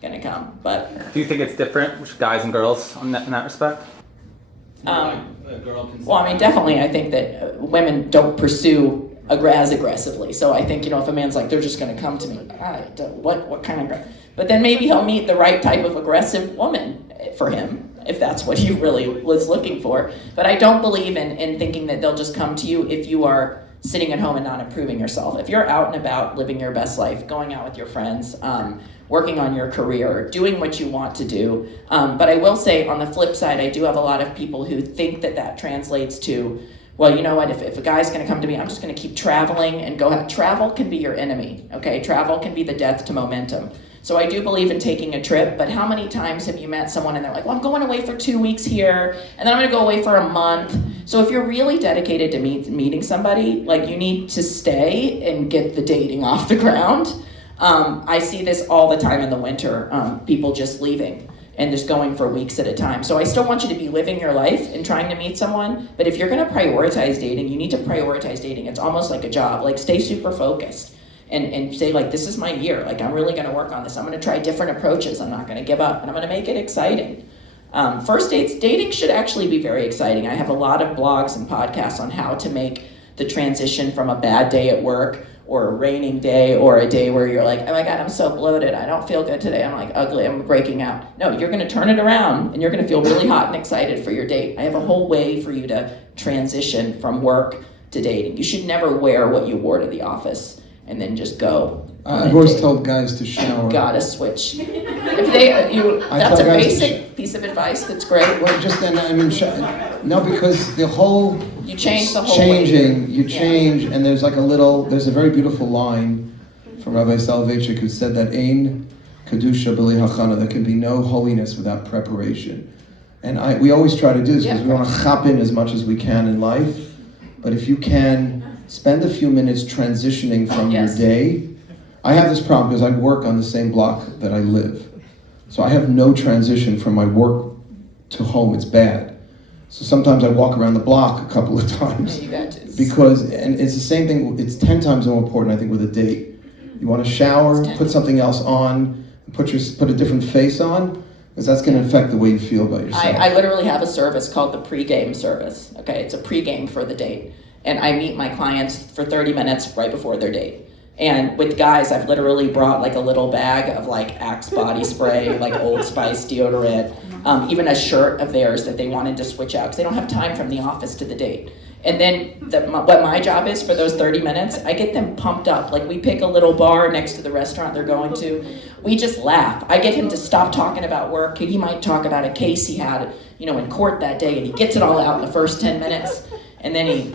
gonna come. But Do you think it's different with guys and girls in that respect? Well, I mean, definitely, I think that women don't pursue as aggressively. So I think, if a man's like, they're just going to come to me, what kind of, but then maybe he'll meet the right type of aggressive woman for him, if that's what he really was looking for. But I don't believe in thinking that they'll just come to you if you are sitting at home and not improving yourself. If you're out and about, living your best life, going out with your friends, working on your career, doing what you want to do. But I will say, on the flip side, I do have a lot of people who think that translates to, well, you know what, if a guy's gonna come to me, I'm just gonna keep traveling and go out. Travel can be your enemy, okay? Travel can be the death to momentum. So I do believe in taking a trip, but how many times have you met someone and they're like, well, I'm going away for 2 weeks here, and then I'm gonna go away for a month. So if you're really dedicated to meeting somebody, you need to stay and get the dating off the ground. I see this all the time in the winter, people just leaving and just going for weeks at a time. So I still want you to be living your life and trying to meet someone, but if you're gonna prioritize dating, you need to prioritize dating. It's almost like a job. Stay super focused and say, this is my year. I'm really gonna work on this. I'm gonna try different approaches. I'm not gonna give up, and I'm gonna make it exciting. First dates, dating should actually be very exciting. I have a lot of blogs and podcasts on how to make the transition from a bad day at work or a raining day or a day where you're like, oh my God, I'm so bloated, I don't feel good today, I'm ugly, I'm breaking out. No, you're gonna turn it around and you're gonna feel really hot and excited for your date. I have a whole way for you to transition from work to dating. You should never wear what you wore to the office and then just go. I've always told guys to shower. Gotta switch. That's a basic piece of advice that's great. Well, because the whole You change the whole changing, way. you change, and there's there's a very beautiful line from Rabbi Soloveitchik who said that Ein kedusha b'li hachana, there can be no holiness without preparation. And we always try to do this because we want to chop in as much as we can in life. But if you can spend a few minutes transitioning from your day. I have this problem because I work on the same block that I live. So I have no transition from my work to home. It's bad. So sometimes I walk around the block a couple of times. You got to. And it's the same thing, it's 10 times more important, I think, with a date. You want to shower, put something else on, put a different face on, because that's going to affect the way you feel about yourself. I literally have a service called the pregame service. Okay, it's a pregame for the date. And I meet my clients for 30 minutes right before their date. And with guys, I've literally brought a little bag of Axe body spray, Old Spice deodorant, even a shirt of theirs that they wanted to switch out because they don't have time from the office to the date. And then what my job is for those 30 minutes, I get them pumped up. We pick a little bar next to the restaurant they're going to. We just laugh. I get him to stop talking about work. He might talk about a case he had, in court that day, and he gets it all out in the first 10 minutes. And then he,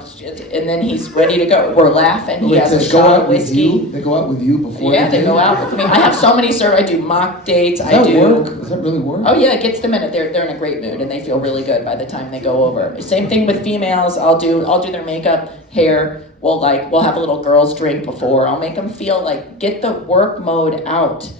and then he's ready to go. We're laughing. He Wait, has so a they go shot out of with whiskey. you? They go out with you before Yeah, the they date? go out with me. I have so many I do mock dates. Does that I do. work? Does that really work? Oh yeah, it gets them in it. They're in a great mood and they feel really good by the time they go over. Same thing with females. I'll do their makeup, hair. We'll have a little girls' drink before. I'll make them feel like get the work mode out.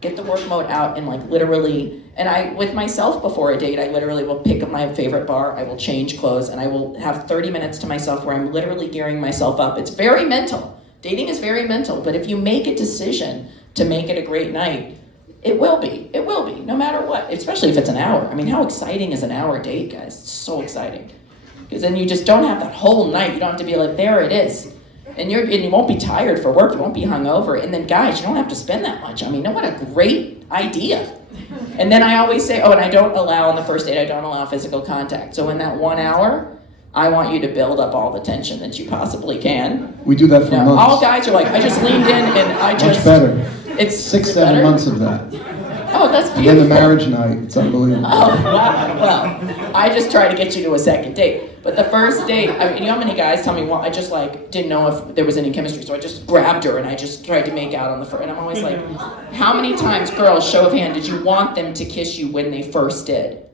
Get the work mode out and like literally. And I, with myself before a date, I literally will pick up my favorite bar. I will change clothes and I will have 30 minutes to myself where I'm literally gearing myself up. It's very mental. Dating is very mental. But if you make a decision to make it a great night, it will be. It will be, no matter what. Especially if it's an hour. I mean, how exciting is an hour date, guys? It's so exciting. Because then you just don't have that whole night. You don't have to be like, there it is. And you won't be tired for work. You won't be hungover. And then, guys, you don't have to spend that much. I mean, what a great idea. And then I always say, and I don't allow on the first date, I don't allow physical contact. So in that 1 hour, I want you to build up all the tension that you possibly can. We do that for months. All guys are like, I just leaned in and I just... Much better. It's 6-7 better? months of that. Oh, that's And beautiful. then the marriage night, it's unbelievable. Oh, wow. Well, I just try to get you to a second date. But the first date, I mean, you know how many guys tell me, well, I just like didn't know if there was any chemistry, so I just grabbed her and I just tried to make out on the first. And I'm always like, how many times, girls, show of hand, did you want them to kiss you when they first did?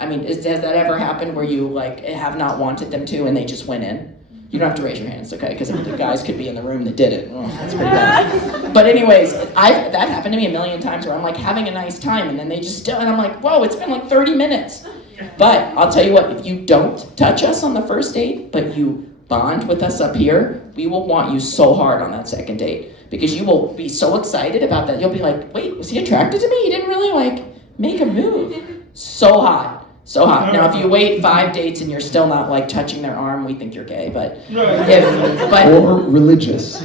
I mean, has that ever happened where you like have not wanted them to and they just went in? You don't have to raise your hands, okay? Because the guys could be in the room that did it. Oh, that's pretty bad. But anyways, that happened to me a million times where I'm like having a nice time and then they just and I'm like, whoa, it's been like 30 minutes. But I'll tell you what, if you don't touch us on the first date, but you bond with us up here, we will want you so hard on that second date because you will be so excited about that. You'll be like, wait, was he attracted to me? He didn't really like make a move. So hot. So hot. Now, if you wait 5 dates and you're still not like touching their arm, we think you're gay. But Or religious.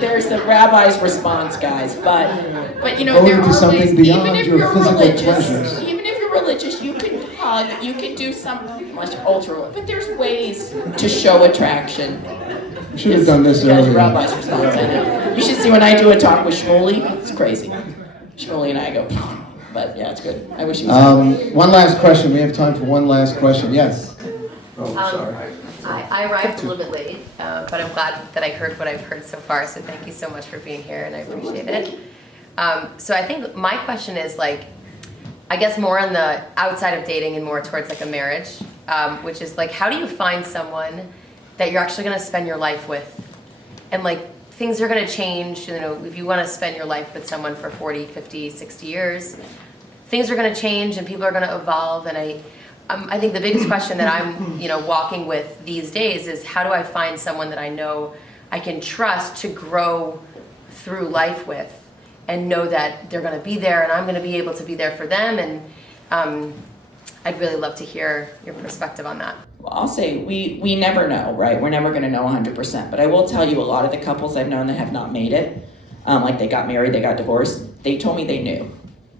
there's the rabbi's response, guys. But you know, Go there into are something ways. beyond Even if your you're physical religious, pleasures. even if you're religious, you can hug. You can do some much ultra. But there's ways to show attraction. You should have done this That's earlier. rabbi's response. I know. You should see when I do a talk with Shmuley. It's crazy. Shmuley and I go. But yeah, it's good. I wish you was One last question. We have time for one last question. Yes. Oh, sorry. I arrived a little bit late, but I'm glad that I heard what I've heard so far, so thank you so much for being here, and I appreciate it. So I think my question is, like, I guess more on the outside of dating and more towards, like, a marriage, which is, like, how do you find someone that you're actually going to spend your life with? And, like, things are going to change, you know, if you want to spend your life with someone for 40, 50, 60 years, things are going to change and people are going to evolve. And I think the biggest question that I'm, walking with these days is how do I find someone that I know I can trust to grow through life with and know that they're going to be there and I'm going to be able to be there for them. And I'd really love to hear your perspective on that. Well, I'll say we never know, right? We're never going to know 100%. But I will tell you a lot of the couples I've known that have not made it, like they got married, they got divorced, they told me they knew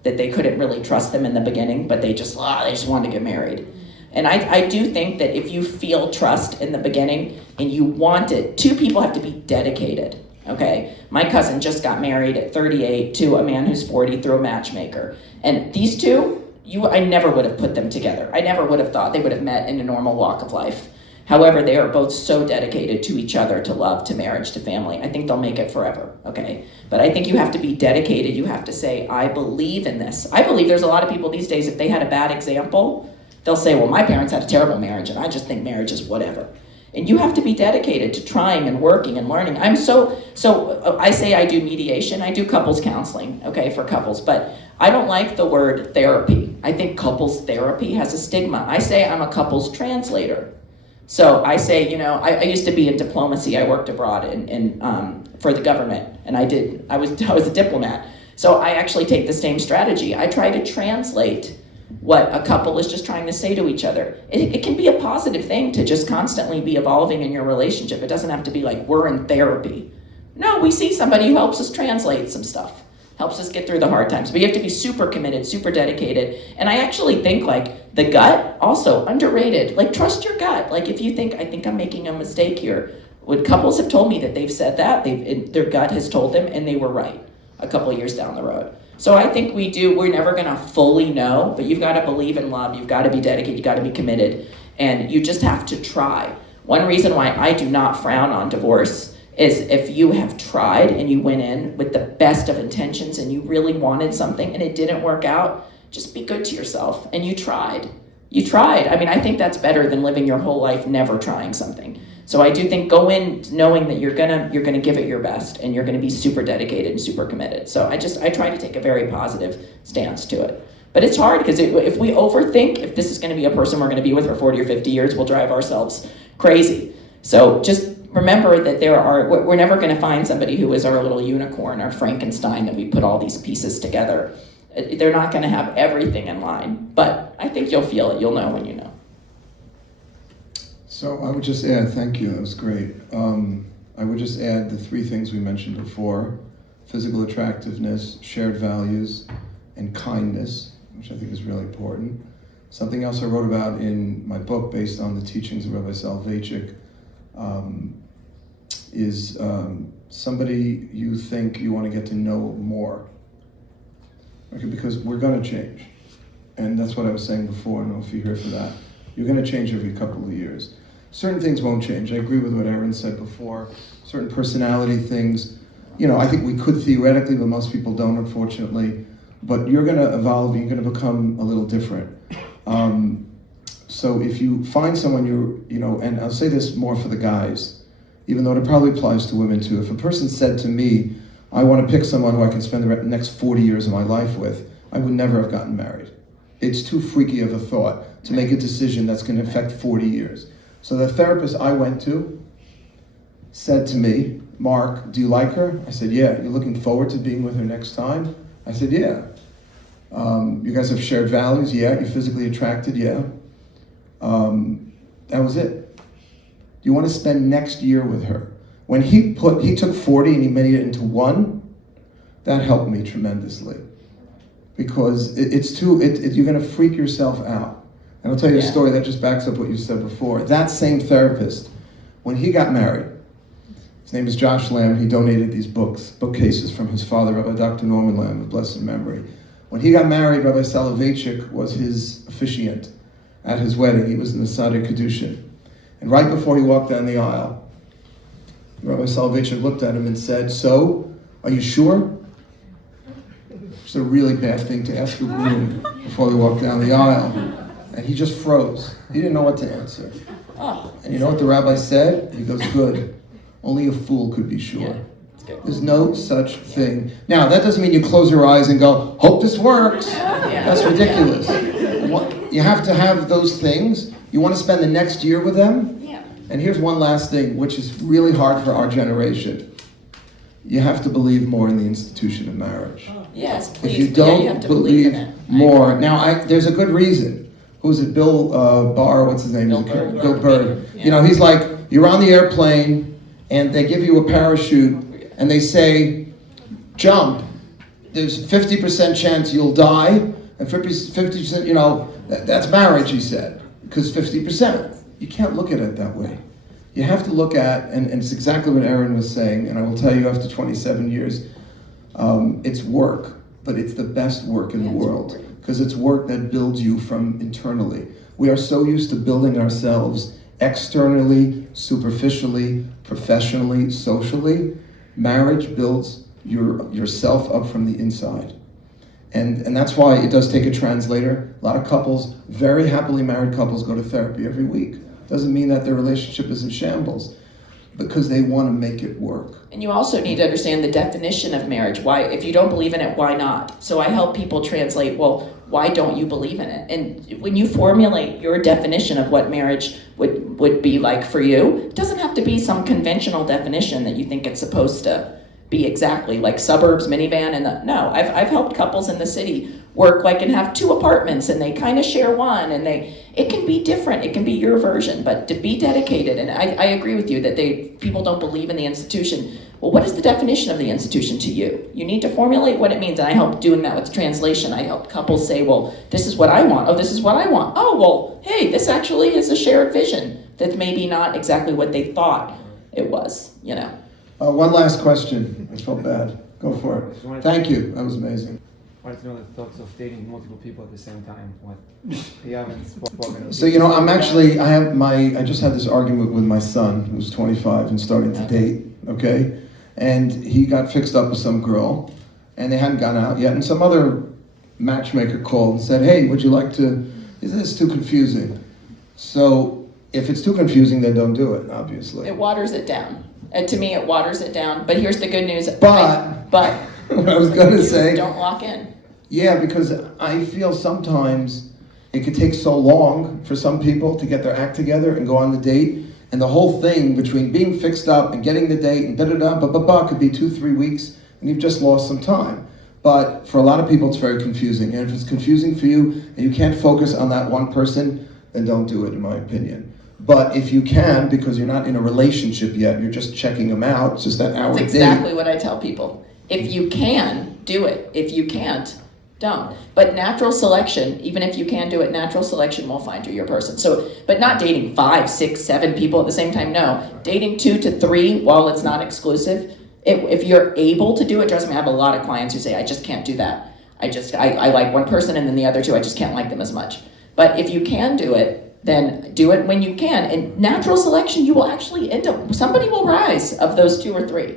that they couldn't really trust them in the beginning, but they just wanted to get married. And I do think that if you feel trust in the beginning and you want it, two people have to be dedicated, okay? My cousin just got married at 38 to a man who's 40 through a matchmaker. And these two, I never would have put them together. I never would have thought they would have met in a normal walk of life. However, they are both so dedicated to each other, to love, to marriage, to family. I think they'll make it forever, okay? But I think you have to be dedicated. You have to say, I believe in this. I believe there's a lot of people these days, if they had a bad example, they'll say, well, my parents had a terrible marriage, and I just think marriage is whatever. And you have to be dedicated to trying and working and learning. I say I do mediation. I do couples counseling, okay, for couples. But I don't like the word therapy. I think couples therapy has a stigma. I say I'm a couples translator. So I say, I used to be in diplomacy. I worked abroad for the government, and I was a diplomat. So I actually take the same strategy. I try to translate what a couple is just trying to say to each other. It can be a positive thing to just constantly be evolving in your relationship. It doesn't have to be like we're in therapy. No, we see somebody who helps us translate some stuff, helps us get through the hard times. But you have to be super committed, super dedicated. And I actually think like the gut, also underrated. Like trust your gut. Like if you think, I think I'm making a mistake here. What couples have told me that they've said that, their gut has told them and they were right a couple of years down the road. So I think we're never gonna fully know, but you've gotta believe in love, you've gotta be dedicated, you've gotta be committed. And you just have to try. One reason why I do not frown on divorce is if you have tried and you went in with the best of intentions and you really wanted something and it didn't work out, just be good to yourself. And you tried. You tried. I mean, I think that's better than living your whole life never trying something. So I do think go in knowing that you're gonna give it your best and you're gonna be super dedicated and super committed. So I try to take a very positive stance to it. But it's hard because if we overthink, if this is gonna be a person we're gonna be with for 40 or 50 years, we'll drive ourselves crazy. So just remember that we're never going to find somebody who is our little unicorn, our Frankenstein, that we put all these pieces together. They're not going to have everything in line, but I think you'll feel it. You'll know when you know. So I would just add, thank you, that was great. I would just add the 3 things we mentioned before: physical attractiveness, shared values, and kindness, which I think is really important. Something else I wrote about in my book based on the teachings of Rabbi Soloveitchik is somebody you think you want to get to know more. Okay, because we're going to change. And that's what I was saying before. I don't know if you're here for that. You're going to change every couple of years. Certain things won't change. I agree with what Erin said before. Certain personality things, I think we could theoretically, but most people don't, unfortunately. But you're going to evolve. You're going to become a little different. So if you find someone and I'll say this more for the guys, even though it probably applies to women too. If a person said to me, I want to pick someone who I can spend the next 40 years of my life with, I would never have gotten married. It's too freaky of a thought to make a decision that's going to affect 40 years. So the therapist I went to said to me, Mark, do you like her? I said, yeah. You're looking forward to being with her next time? I said, yeah. You guys have shared values? Yeah. You're physically attracted? Yeah. That was it. You want to spend next year with her. When he took 40 and he made it into 1, that helped me tremendously. Because you're going to freak yourself out. And I'll tell you a story that just backs up what you said before. That same therapist, when he got married, his name is Josh Lamb, he donated these bookcases from his father, Rabbi Dr. Norman Lamb of blessed memory. When he got married, Rabbi Soloveitchik was his officiant at his wedding. He was in the Sadeh Kedushin. And right before he walked down the aisle, Rabbi Soloveitchik looked at him and said, so, are you sure? It's a really bad thing to ask a groom before they walk down the aisle. And he just froze. He didn't know what to answer. And you know what the rabbi said? He goes, good. Only a fool could be sure. There's no such thing. Now, that doesn't mean you close your eyes and go, hope this works. That's ridiculous. You have to have those things. You want to spend the next year with them? And here's one last thing, which is really hard for our generation. You have to believe more in the institution of marriage. Yes, please. If you don't you have to believe in it. more. Now, there's a good reason. Who's it? Bill Barr, what's his name? Bill Bird. Bill Bird. Yeah. He's like, you're on the airplane, and they give you a parachute, and they say, jump. There's a 50% chance you'll die, and 50%, that's marriage, he said, because 50%. You can't look at it that way. You have to look at, and it's exactly what Erin was saying, and I will tell you after 27 years, it's work, but it's the best work in the world, because it's work that builds you from internally. We are so used to building ourselves externally, superficially, professionally, socially. Marriage builds yourself up from the inside. And that's why it does take a translator. A lot of couples, very happily married couples, go to therapy every week. Doesn't mean that their relationship is in shambles, because they want to make it work. And you also need to understand the definition of marriage. Why, if you don't believe in it, why not? So I help people translate, well, why don't you believe in it? And when you formulate your definition of what marriage would be like for you, it doesn't have to be some conventional definition that you think it's supposed to be exactly, like suburbs, minivan, and no. I've helped couples in the city work and have 2 apartments, and they kind of share one, and it can be different. It can be your version, but to be dedicated, and I agree with you that people don't believe in the institution. Well, what is the definition of the institution to you? You need to formulate what it means, and I help doing that with translation. I help couples say, well, this is what I want. Oh, this is what I want. Oh, well, hey, this actually is a shared vision that's maybe not exactly what they thought it was, One last question. I felt bad. Go for it. Thank you. That was amazing. wanted to know the thoughts of dating multiple people at the same time. What you haven't spoken. So I just had this argument with my son, who's 25 and starting to date, okay? And he got fixed up with some girl, and they hadn't gone out yet, and some other matchmaker called and said, hey, would you like to, this is too confusing. So if it's too confusing, then don't do it, obviously. It waters it down. And to me, it waters it down. But here's the good news. But what I was going to say, don't lock in. yeah, because I feel sometimes it could take so long for some people to get their act together and go on the date. And the whole thing between being fixed up and getting the date and could be 2-3 weeks, and you've just lost some time. But for a lot of people, it's very confusing. And if it's confusing for you and you can't focus on that one person, then don't do it, in my opinion. But if you can, because you're not in a relationship yet, you're just checking them out, it's just that hour That's date. exactly what I tell people. If you can, do it. If you can't, don't. But natural selection, even if you can do it, natural selection will find you your person. So, but not dating 5, 6, 7 people at the same time, no. Dating 2 to 3 while it's not exclusive. If you're able to do it, trust me, I have a lot of clients who say, I just can't do that. I like one person and then the other 2, I just can't like them as much. But if you can do it, then do it when you can. In natural selection, you will actually end up, somebody will rise of those 2 or 3.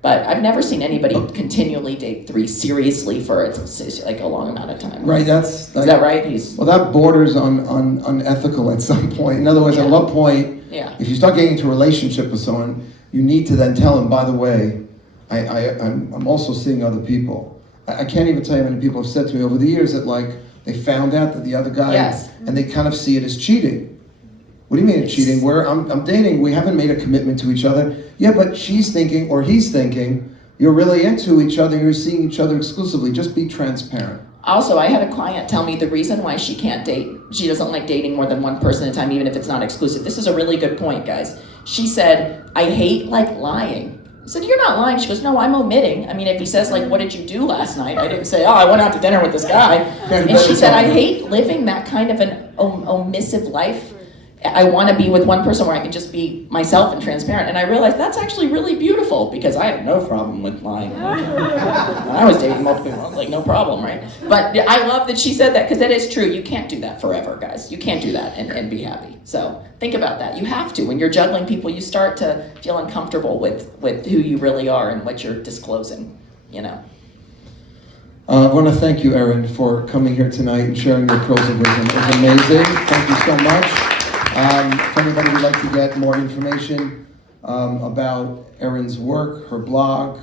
But I've never seen anybody continually date 3 seriously for like a long amount of time. Right, Is that right? Well, that borders on unethical at some point. In other words, at what point, if you start getting into a relationship with someone, you need to then tell them, by the way, I'm also seeing other people. I can't even tell you how many people have said to me over the years that like they found out that the other guy, and they kind of see it as cheating. What do you mean it's cheating? I'm dating, we haven't made a commitment to each other. Yeah, but she's thinking, or he's thinking, you're really into each other, you're seeing each other exclusively. Just be transparent. Also, I had a client tell me the reason why she can't date, she doesn't like dating more than one person at a time, even if it's not exclusive. This is a really good point, guys. She said, I hate like lying. I said, you're not lying. She goes, no, I'm omitting. I mean, if he says like, what did you do last night? I didn't say, oh, I went out to dinner with this guy. And she said, I hate living that kind of an omissive life. I want to be with one person where I can just be myself and transparent. And I realized that's actually really beautiful because I have no problem with lying. When I was dating multiple people, I was like, no problem, right? But I love that she said that because that is true. You can't do that forever, guys. You can't do that and be happy. So think about that. You have to. When you're juggling people, you start to feel uncomfortable with who you really are and what you're disclosing, you know. I want to thank you, Erin, for coming here tonight and sharing your pearls of wisdom. It was amazing. Thank you so much. If anybody would like to get more information about Erin's work, her blog,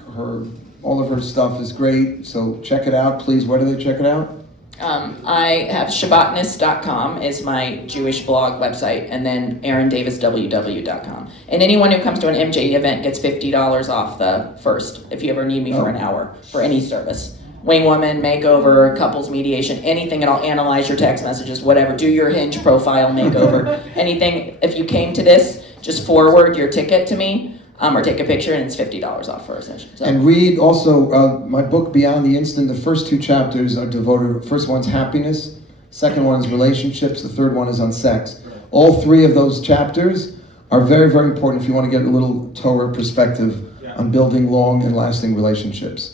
all of her stuff is great. So check it out, please. Where do they check it out? I have Shabbatness.com is my Jewish blog website, and then ErinDavisWW.com. And anyone who comes to an MJ event gets $50 off the first if you ever need me for an hour for any service. Wingwoman, makeover, couples mediation, anything, and I'll analyze your text messages, whatever. Do your Hinge profile makeover, anything. If you came to this, just forward your ticket to me, or take a picture, and it's $50 off for a session. So. And read also my book, Beyond the Instant. The first 2 chapters are devoted. First one's happiness, second one is relationships, the third one is on sex. All 3 of those chapters are very, very important if you want to get a little Torah perspective on building long and lasting relationships.